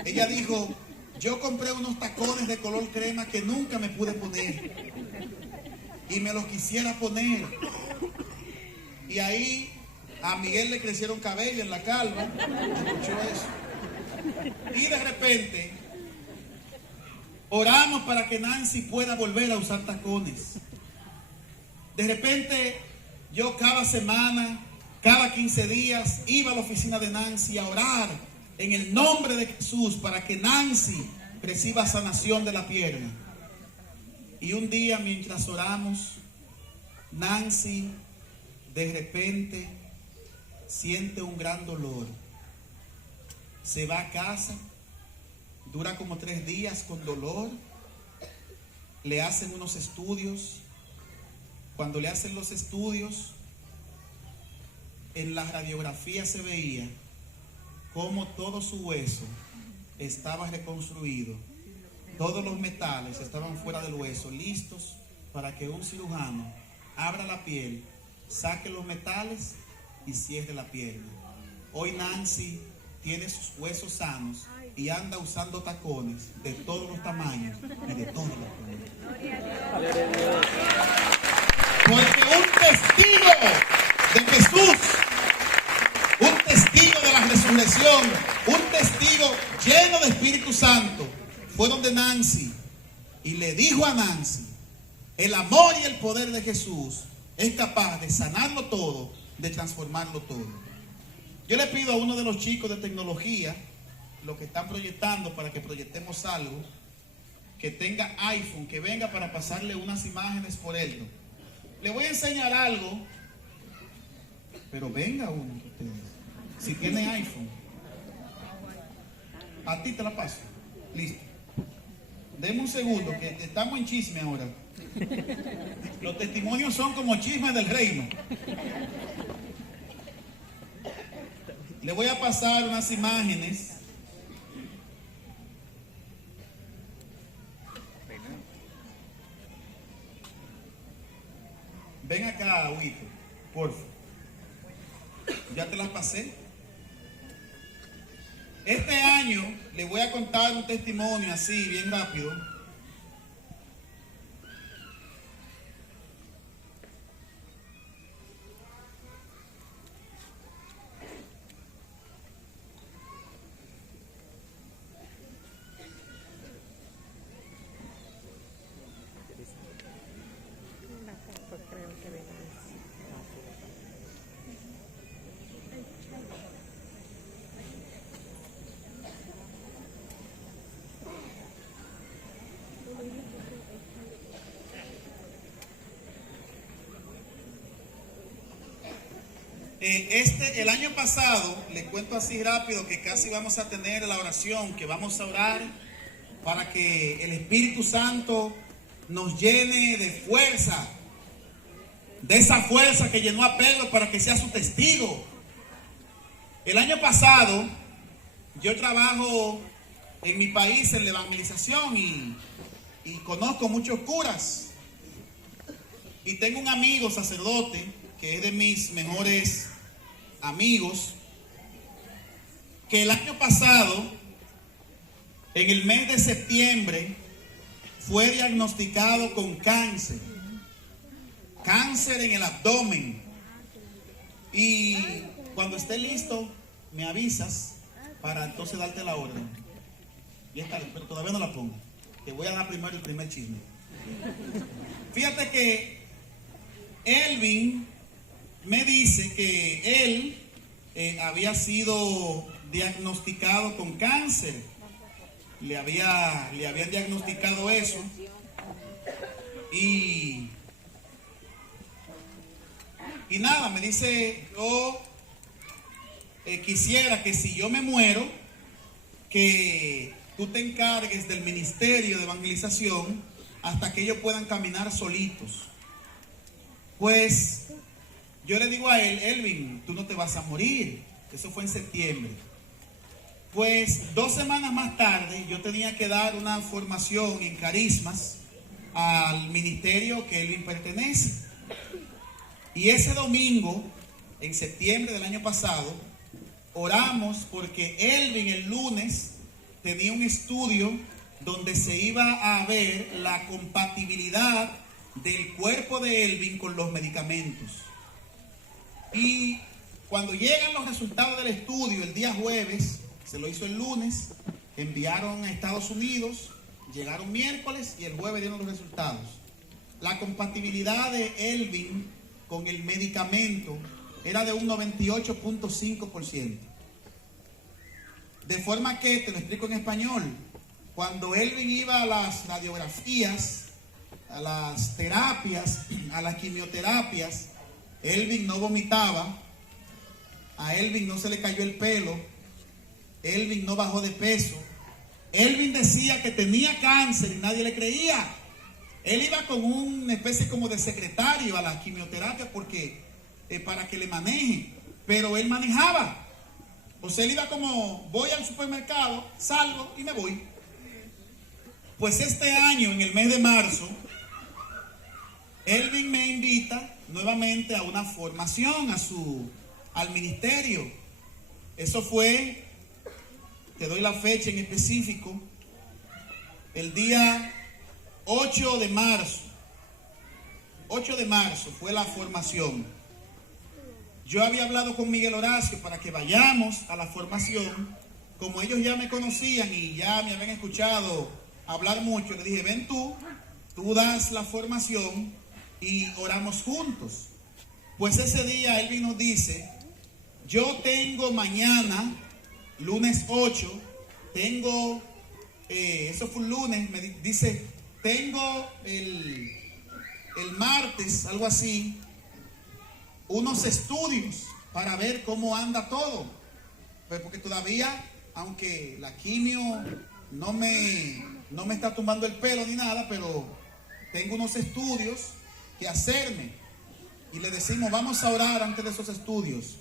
Ella dijo, yo compré unos tacones de color crema que nunca me pude poner y me los quisiera poner. Y ahí a Miguel le crecieron cabello en la calva, escuchó eso. Y de repente oramos para que Nancy pueda volver a usar tacones. De repente yo cada semana, cada 15 días iba a la oficina de Nancy a orar en el nombre de Jesús para que Nancy reciba sanación de la pierna. Y un día mientras oramos, Nancy de repente siente un gran dolor. Se va a casa, dura como 3 días con dolor, le hacen unos estudios. Cuando le hacen los estudios, en la radiografía se veía cómo todo su hueso estaba reconstruido. Todos los metales estaban fuera del hueso, listos para que un cirujano abra la piel, saque los metales y cierre la pierna. Hoy Nancy tiene sus huesos sanos y anda usando tacones de todos los tamaños y de todos los colores. Porque un testigo de Jesús, un testigo de la resurrección, un testigo lleno de Espíritu Santo, fue donde Nancy y le dijo a Nancy: el amor y el poder de Jesús es capaz de sanarlo todo, de transformarlo todo. Yo le pido a uno de los chicos de tecnología, los que están proyectando, para que proyectemos algo, que tenga iPhone, que venga para pasarle unas imágenes por él. Le voy a enseñar algo, pero venga uno de ustedes, si tiene iPhone. A ti te la paso. Listo. Deme un segundo, que estamos en chisme ahora. Los testimonios son como chismes del reino. Le voy a pasar unas imágenes. Ven acá, Huito, por favor. Ya te las pasé. Este año le voy a contar un testimonio así, bien rápido. El año pasado, le cuento así rápido, que casi vamos a tener la oración, que vamos a orar para que el Espíritu Santo nos llene de fuerza, de esa fuerza que llenó a Pedro para que sea su testigo. El año pasado, yo trabajo en mi país en la evangelización y conozco muchos curas. Y tengo un amigo sacerdote que es de mis mejores amigos, que el año pasado, en el mes de septiembre, fue diagnosticado con cáncer en el abdomen. Y cuando esté listo, me avisas para entonces darte la orden. Ya está, pero todavía no la pongo. Te voy a dar primero el primer chisme. Fíjate que Elvin me dice que él había sido diagnosticado con cáncer. Le habían diagnosticado eso. Y nada, me dice: yo quisiera que si yo me muero, que tú te encargues del ministerio de evangelización hasta que ellos puedan caminar solitos. Pues yo le digo a él: Elvin, tú no te vas a morir. Eso fue en septiembre. Pues 2 semanas más tarde yo tenía que dar una formación en carismas al ministerio que Elvin pertenece. Y ese domingo, en septiembre del año pasado, oramos porque Elvin el lunes tenía un estudio donde se iba a ver la compatibilidad del cuerpo de Elvin con los medicamentos. Y cuando llegan los resultados del estudio el día jueves, se lo hizo el lunes, enviaron a Estados Unidos, llegaron miércoles y el jueves dieron los resultados. La compatibilidad de Elvin con el medicamento era de un 98.5%. De forma que, te lo explico en español, cuando Elvin iba a las radiografías, a las terapias, a las quimioterapias, Elvin no vomitaba, a Elvin no se le cayó el pelo, Elvin no bajó de peso. Elvin decía que tenía cáncer y nadie le creía. Él iba con una especie como de secretario a la quimioterapia porque para que le maneje, pero él manejaba. O sea, él iba como: voy al supermercado, salgo y me voy. Pues este año, en el mes de marzo, Elvin me invita nuevamente a una formación al ministerio. Eso fue te doy la fecha en específico, el día 8 de marzo. 8 de marzo fue la formación. Yo había hablado con Miguel Horacio para que vayamos a la formación. Como ellos ya me conocían y ya me habían escuchado hablar mucho, le dije, ven tú das la formación y oramos juntos. Pues ese día Elvin nos dice, yo tengo mañana, lunes 8, tengo, eso fue un lunes, me dice, tengo el martes, algo así, unos estudios para ver cómo anda todo. Pues porque todavía, aunque la quimio no me está tumbando el pelo ni nada, pero tengo unos estudios que hacerme. Y le decimos, vamos a orar antes de esos estudios.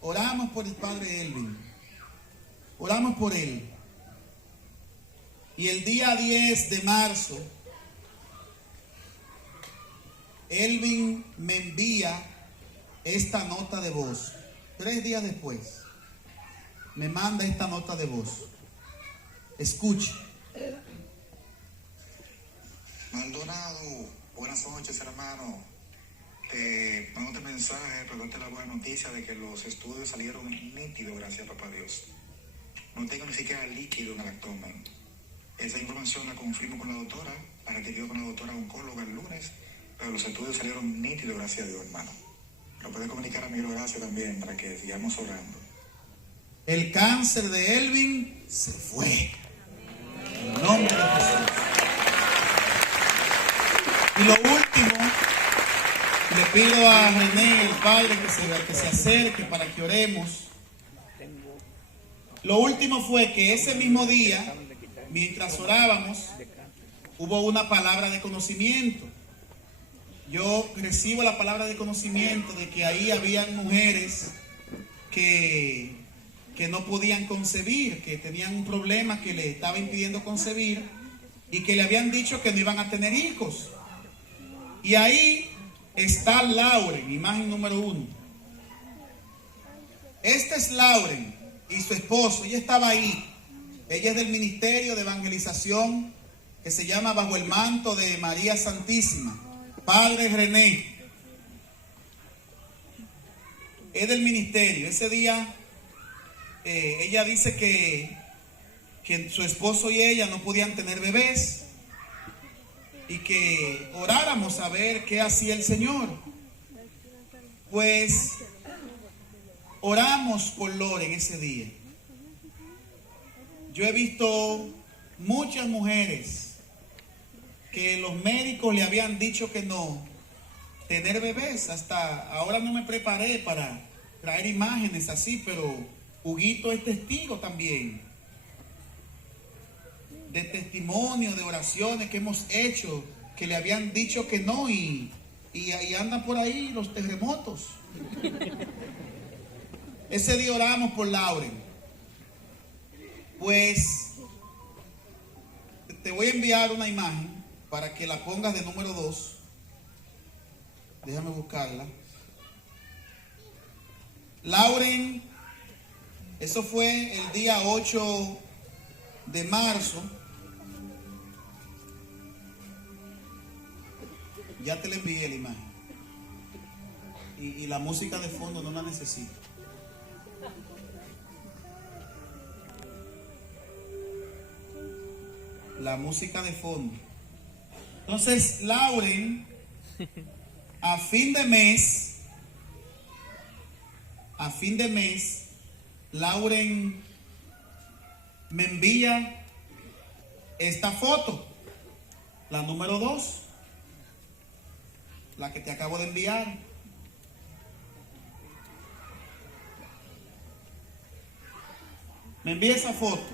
Oramos por el padre Elvin. Oramos por él. Y el día 10 de marzo, Elvin me envía esta nota de voz. 3 días después, me manda esta nota de voz. Escuche. Maldonado, buenas noches, hermano. Te mando este mensaje para darte la buena noticia de que los estudios salieron nítidos, gracias a papá Dios. No tengo ni siquiera líquido en el abdomen. Esa información la confirmo con la doctora, para que quedo con la doctora oncóloga el lunes, pero los estudios salieron nítidos, gracias a Dios, hermano. Lo puedes comunicar a Miguel Horacio también, para que sigamos orando. El cáncer de Elvin se fue. En el nombre de Jesús. Y lo último, le pido a René, el padre, que se acerque para que oremos. Lo último fue que ese mismo día, mientras orábamos, hubo una palabra de conocimiento. Yo recibo la palabra de conocimiento de que ahí habían mujeres que no podían concebir, que tenían un problema que le estaba impidiendo concebir y que le habían dicho que no iban a tener hijos. Y ahí está Lauren, imagen número 1. Esta es Lauren y su esposo, ella estaba ahí. Ella es del Ministerio de Evangelización que se llama Bajo el Manto de María Santísima. Padre René. Es del ministerio. Ese día ella dice que su esposo y ella no podían tener bebés y que oráramos a ver qué hacía el Señor. Pues oramos por Loren ese día. Yo he visto muchas mujeres que los médicos le habían dicho que no tener bebés. Hasta ahora no me preparé para traer imágenes así, pero Huguito es testigo también de testimonio, de oraciones que hemos hecho, que le habían dicho que no y andan por ahí los terremotos. Ese día oramos por Lauren. Pues te voy a enviar una imagen para que la pongas de número 2. Déjame buscarla. Lauren, eso fue el día 8 de marzo. Ya te le envié la imagen. Y la música de fondo no la necesito. La música de fondo. Entonces, Lauren, a fin de mes, Lauren me envía esta foto, la número 2, la que te acabo de enviar. Me envía esa foto.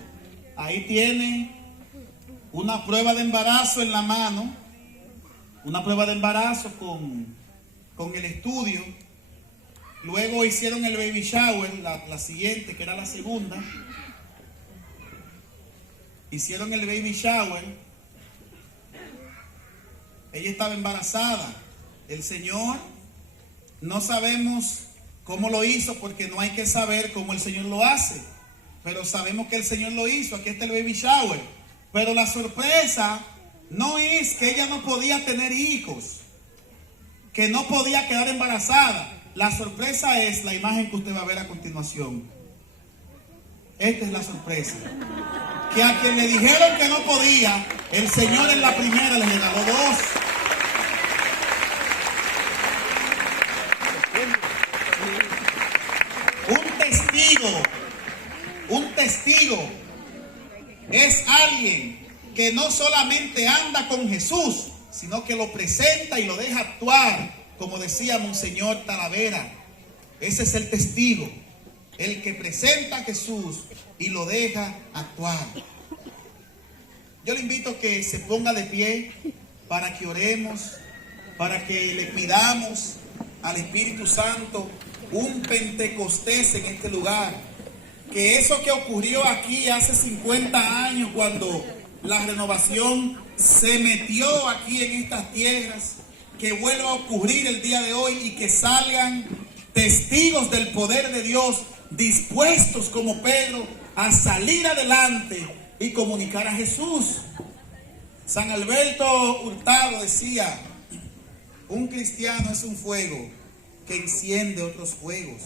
Ahí tiene una prueba de embarazo en la mano, una prueba de embarazo con el estudio. Luego hicieron el baby shower, la siguiente, que era la segunda. Hicieron el baby shower. Ella estaba embarazada. El Señor, no sabemos cómo lo hizo, porque no hay que saber cómo el Señor lo hace. pero sabemos que el Señor lo hizo. Aquí está el baby shower. Pero la sorpresa no es que ella no podía tener hijos, que no podía quedar embarazada. La sorpresa es la imagen que usted va a ver a continuación. Esta es la sorpresa. Que a quien le dijeron que no podía, el Señor en la primera le regaló dos. Un testigo es alguien que no solamente anda con Jesús, sino que lo presenta y lo deja actuar, como decía Monseñor Talavera. Ese es el testigo, el que presenta a Jesús y lo deja actuar. Yo le invito a que se ponga de pie para que oremos, para que le pidamos al Espíritu Santo un Pentecostés en este lugar. Que eso que ocurrió aquí hace 50 años, cuando la renovación se metió aquí en estas tierras, que vuelva a ocurrir el día de hoy y que salgan testigos del poder de Dios, dispuestos como Pedro a salir adelante y comunicar a Jesús. San Alberto Hurtado decía: un cristiano es un fuego que enciende otros fuegos.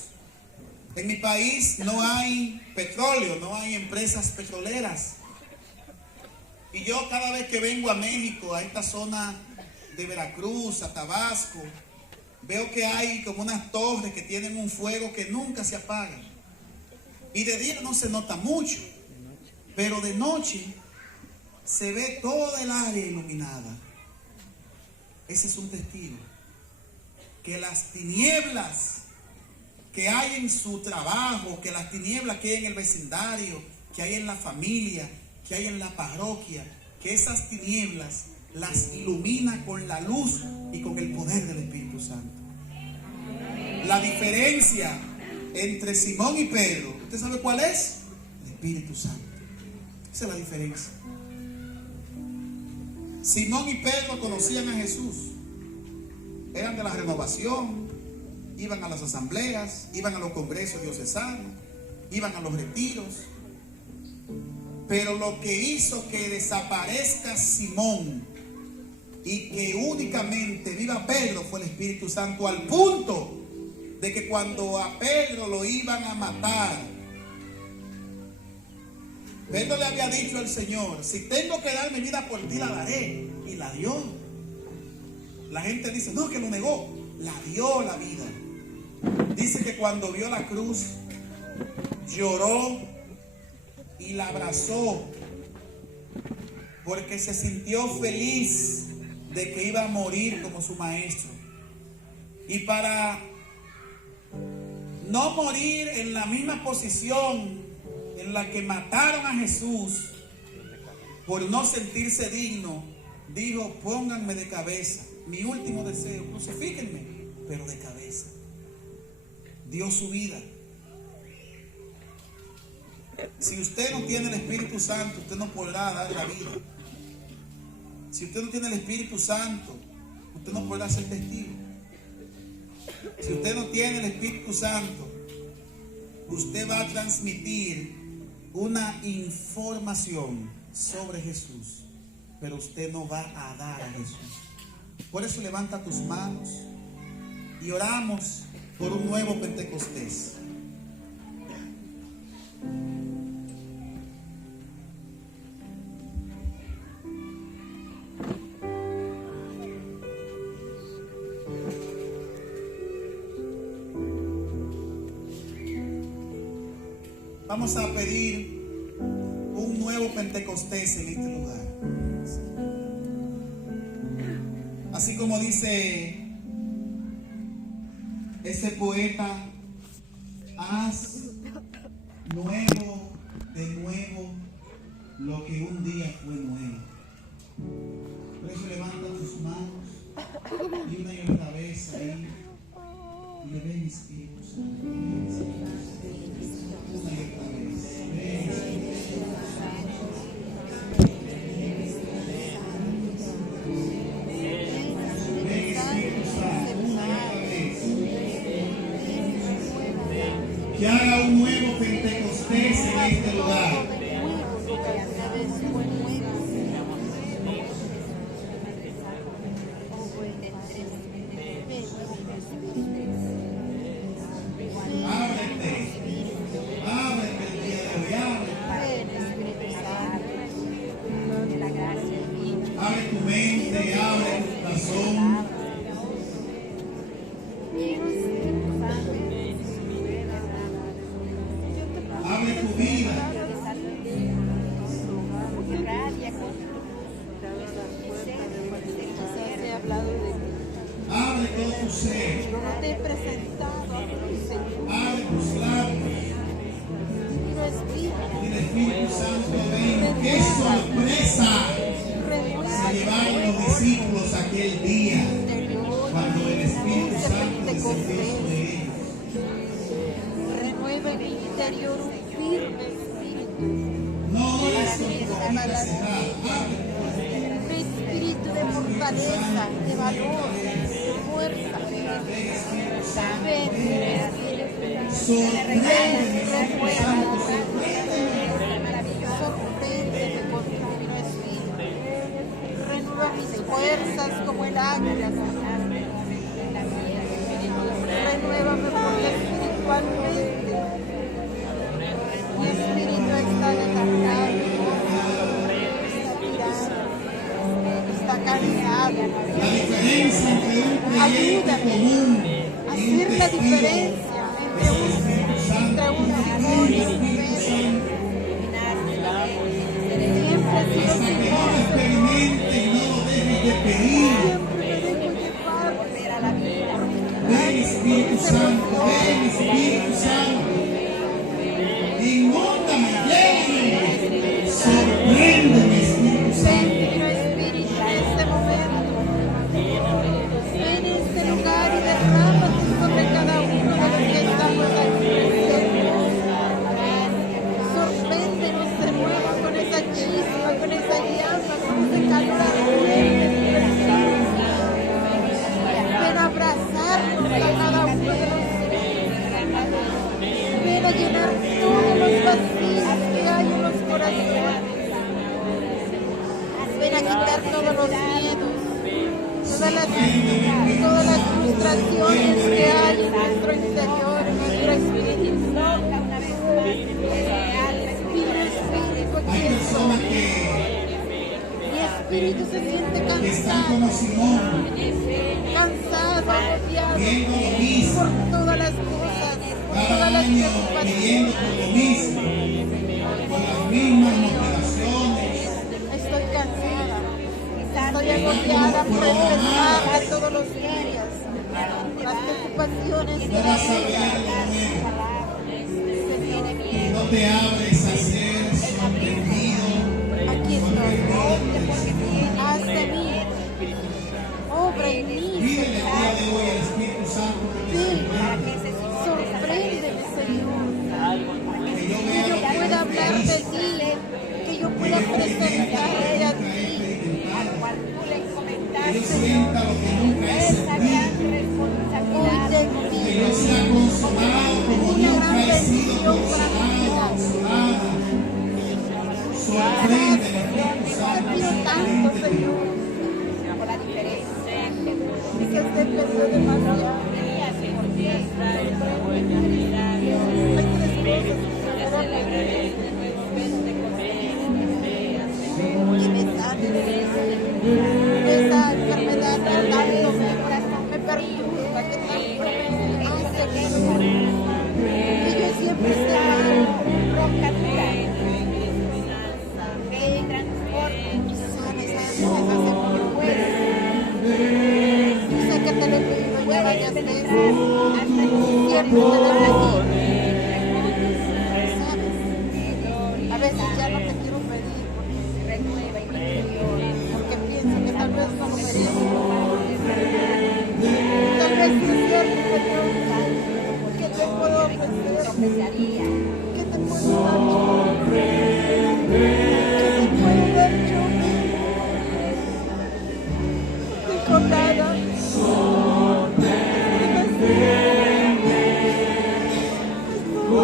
En mi país no hay petróleo, no hay empresas petroleras. Y yo cada vez que vengo a México, a esta zona de Veracruz, a Tabasco, veo que hay como unas torres que tienen un fuego que nunca se apaga. Y de día no se nota mucho, pero de noche se ve toda el área iluminada. Ese es un testigo. Que las tinieblas que hay en su trabajo, que las tinieblas que hay en el vecindario, que hay en la familia, que hay en la parroquia, que esas tinieblas las ilumina con la luz y con el poder del Espíritu Santo. La diferencia entre Simón y Pedro, ¿usted sabe cuál es? El Espíritu Santo. Esa es la diferencia. Simón y Pedro conocían a Jesús, eran de la renovación, iban a las asambleas, iban a los congresos diocesanos, iban a los retiros. Pero lo que hizo que desaparezca Simón y que únicamente viva Pedro fue el Espíritu Santo, al punto de que cuando a Pedro lo iban a matar, Pedro le había dicho al Señor: si tengo que dar mi vida por ti, la daré. Y la dio. La gente dice: no, que lo negó. La dio la vida. Dice que cuando vio la cruz, lloró y la abrazó, porque se sintió feliz de que iba a morir como su maestro. Y para no morir en la misma posición en la que mataron a Jesús, por no sentirse digno, dijo: pónganme de cabeza, mi último deseo, crucifíquenme, pero de cabeza. Dio su vida. Si usted no tiene el Espíritu Santo, usted no podrá dar la vida. Si usted no tiene el Espíritu Santo, usted no podrá ser testigo. Si usted no tiene el Espíritu Santo, usted va a transmitir una información sobre Jesús, pero usted no va a dar a Jesús. Por eso levanta tus manos y oramos por un nuevo Pentecostés. Vamos a pedir un nuevo Pentecostés en este lugar. Así como dice ese poeta: haz nuevo de nuevo lo que un día fue nuevo. Por eso levanta tus manos y una y otra vez ahí y le ven Espíritu Santo. Una y otra vez. Ven Espíritu Santo. Ven Espíritu Santo. Una y otra vez. Que haga un nuevo Pentecostés en este lugar. Abre tu mente, abre tu corazón. Abre tu vida. Abre todo tu ser. Abre tus labios. Y el Espíritu Santo ven. ¡Qué sorpresa! Se llevaron los discípulos aquel día cuando el Espíritu Santo descendió sobre ellos. Renueva en mi interior un firme espíritu. No es un boquita cerrada. Un espíritu de fortaleza, de valor, de fuerza. Ven, Sorpréndeme, Espíritu Santo, sorpréndeme con tu divino espíritu. Renueva mis fuerzas como el águila. Renuévame porque espiritualmente mi espíritu está descargado, está cansado. la diferencia entre un creyente Ayúdame común a y un hacer la testigo diferencia es el Espíritu Santo. entre un Activa simón y el un Espíritu Santo. siempre he sido Hasta que no lo simón. experimentes, no lo dejes de pedir. Siempre me dejo llevar. Ven Espíritu Santo, ven Espíritu Santo. Inúndame, lléname. Sorpréndeme, Espíritu Ven, Santo. divino espíritu, en este momento. Ven en este lugar y derrámate sobre cada uno de los que estamos aquí presentes. Sorpréndenos de nuevo con esa chispa, con esa llama, con ese calor ardiente. Ven a abrazarnos a cada uno de nosotros. Ven a llenar todos los vacíos que hay en los corazones. Ven a quitar todos los miedos, todas las frustraciones que hay en nuestro interior, en nuestro espíritu. Divino Espíritu, aquí Hay personas estoy. Mi espíritu se siente que están cansado, como Simón, cansado, agobiado viendo lo mismo, por todas las cosas, por cada todas las año preocupaciones. pidiendo por lo mismo, con las mismas motivaciones. Estoy cansada, estoy agobiada por enfrentarme todos los días. Las preocupaciones No vas a ver lo nuevo. No te abres a ser sorprendido. Aquí estoy. Haz de mí. Obra en mí, Pídele el día Señor. de hoy al Espíritu Santo Ven, sorpréndeme, Señor. que yo Que vea yo lo que pueda tú hablar de queriste, ti. Que yo pueda presentarte a ti. que yo sienta lo que nunca he sentido, Hoy te que yo pido sea consolado como una nunca gran he sido bendición para mi consolado, vida. consolada. Sorpréndeme, Espíritu Te Santo, pido tanto, sorpréndeme. Señor. Es que te pido demasiado. Hay tres cosas que me sanen. Esa enfermedad que tanto me perturba, que tanto me hace que yo siempre esté mal. Yo sé que te lo he pedido ya varias veces. Siempre te lo he pedido. ¿Sabes? A veces ya no te quiero pedir porque pienso que tal vez no lo merezco. Tal vez no es cierto, Señor. ¿Qué te puedo ofrecer? ¿Qué te puedo dar yo? ¿Qué te puedo dar yo? Dijo nada. Es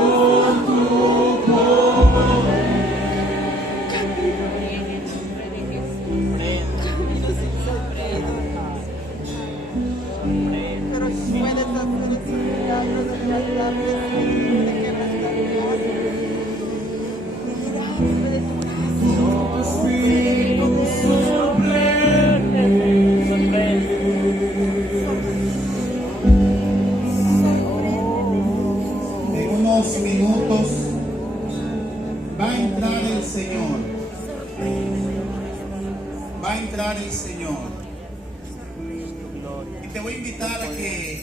unos minutos va a entrar el Señor. Va a entrar el Señor. Y te voy a invitar a que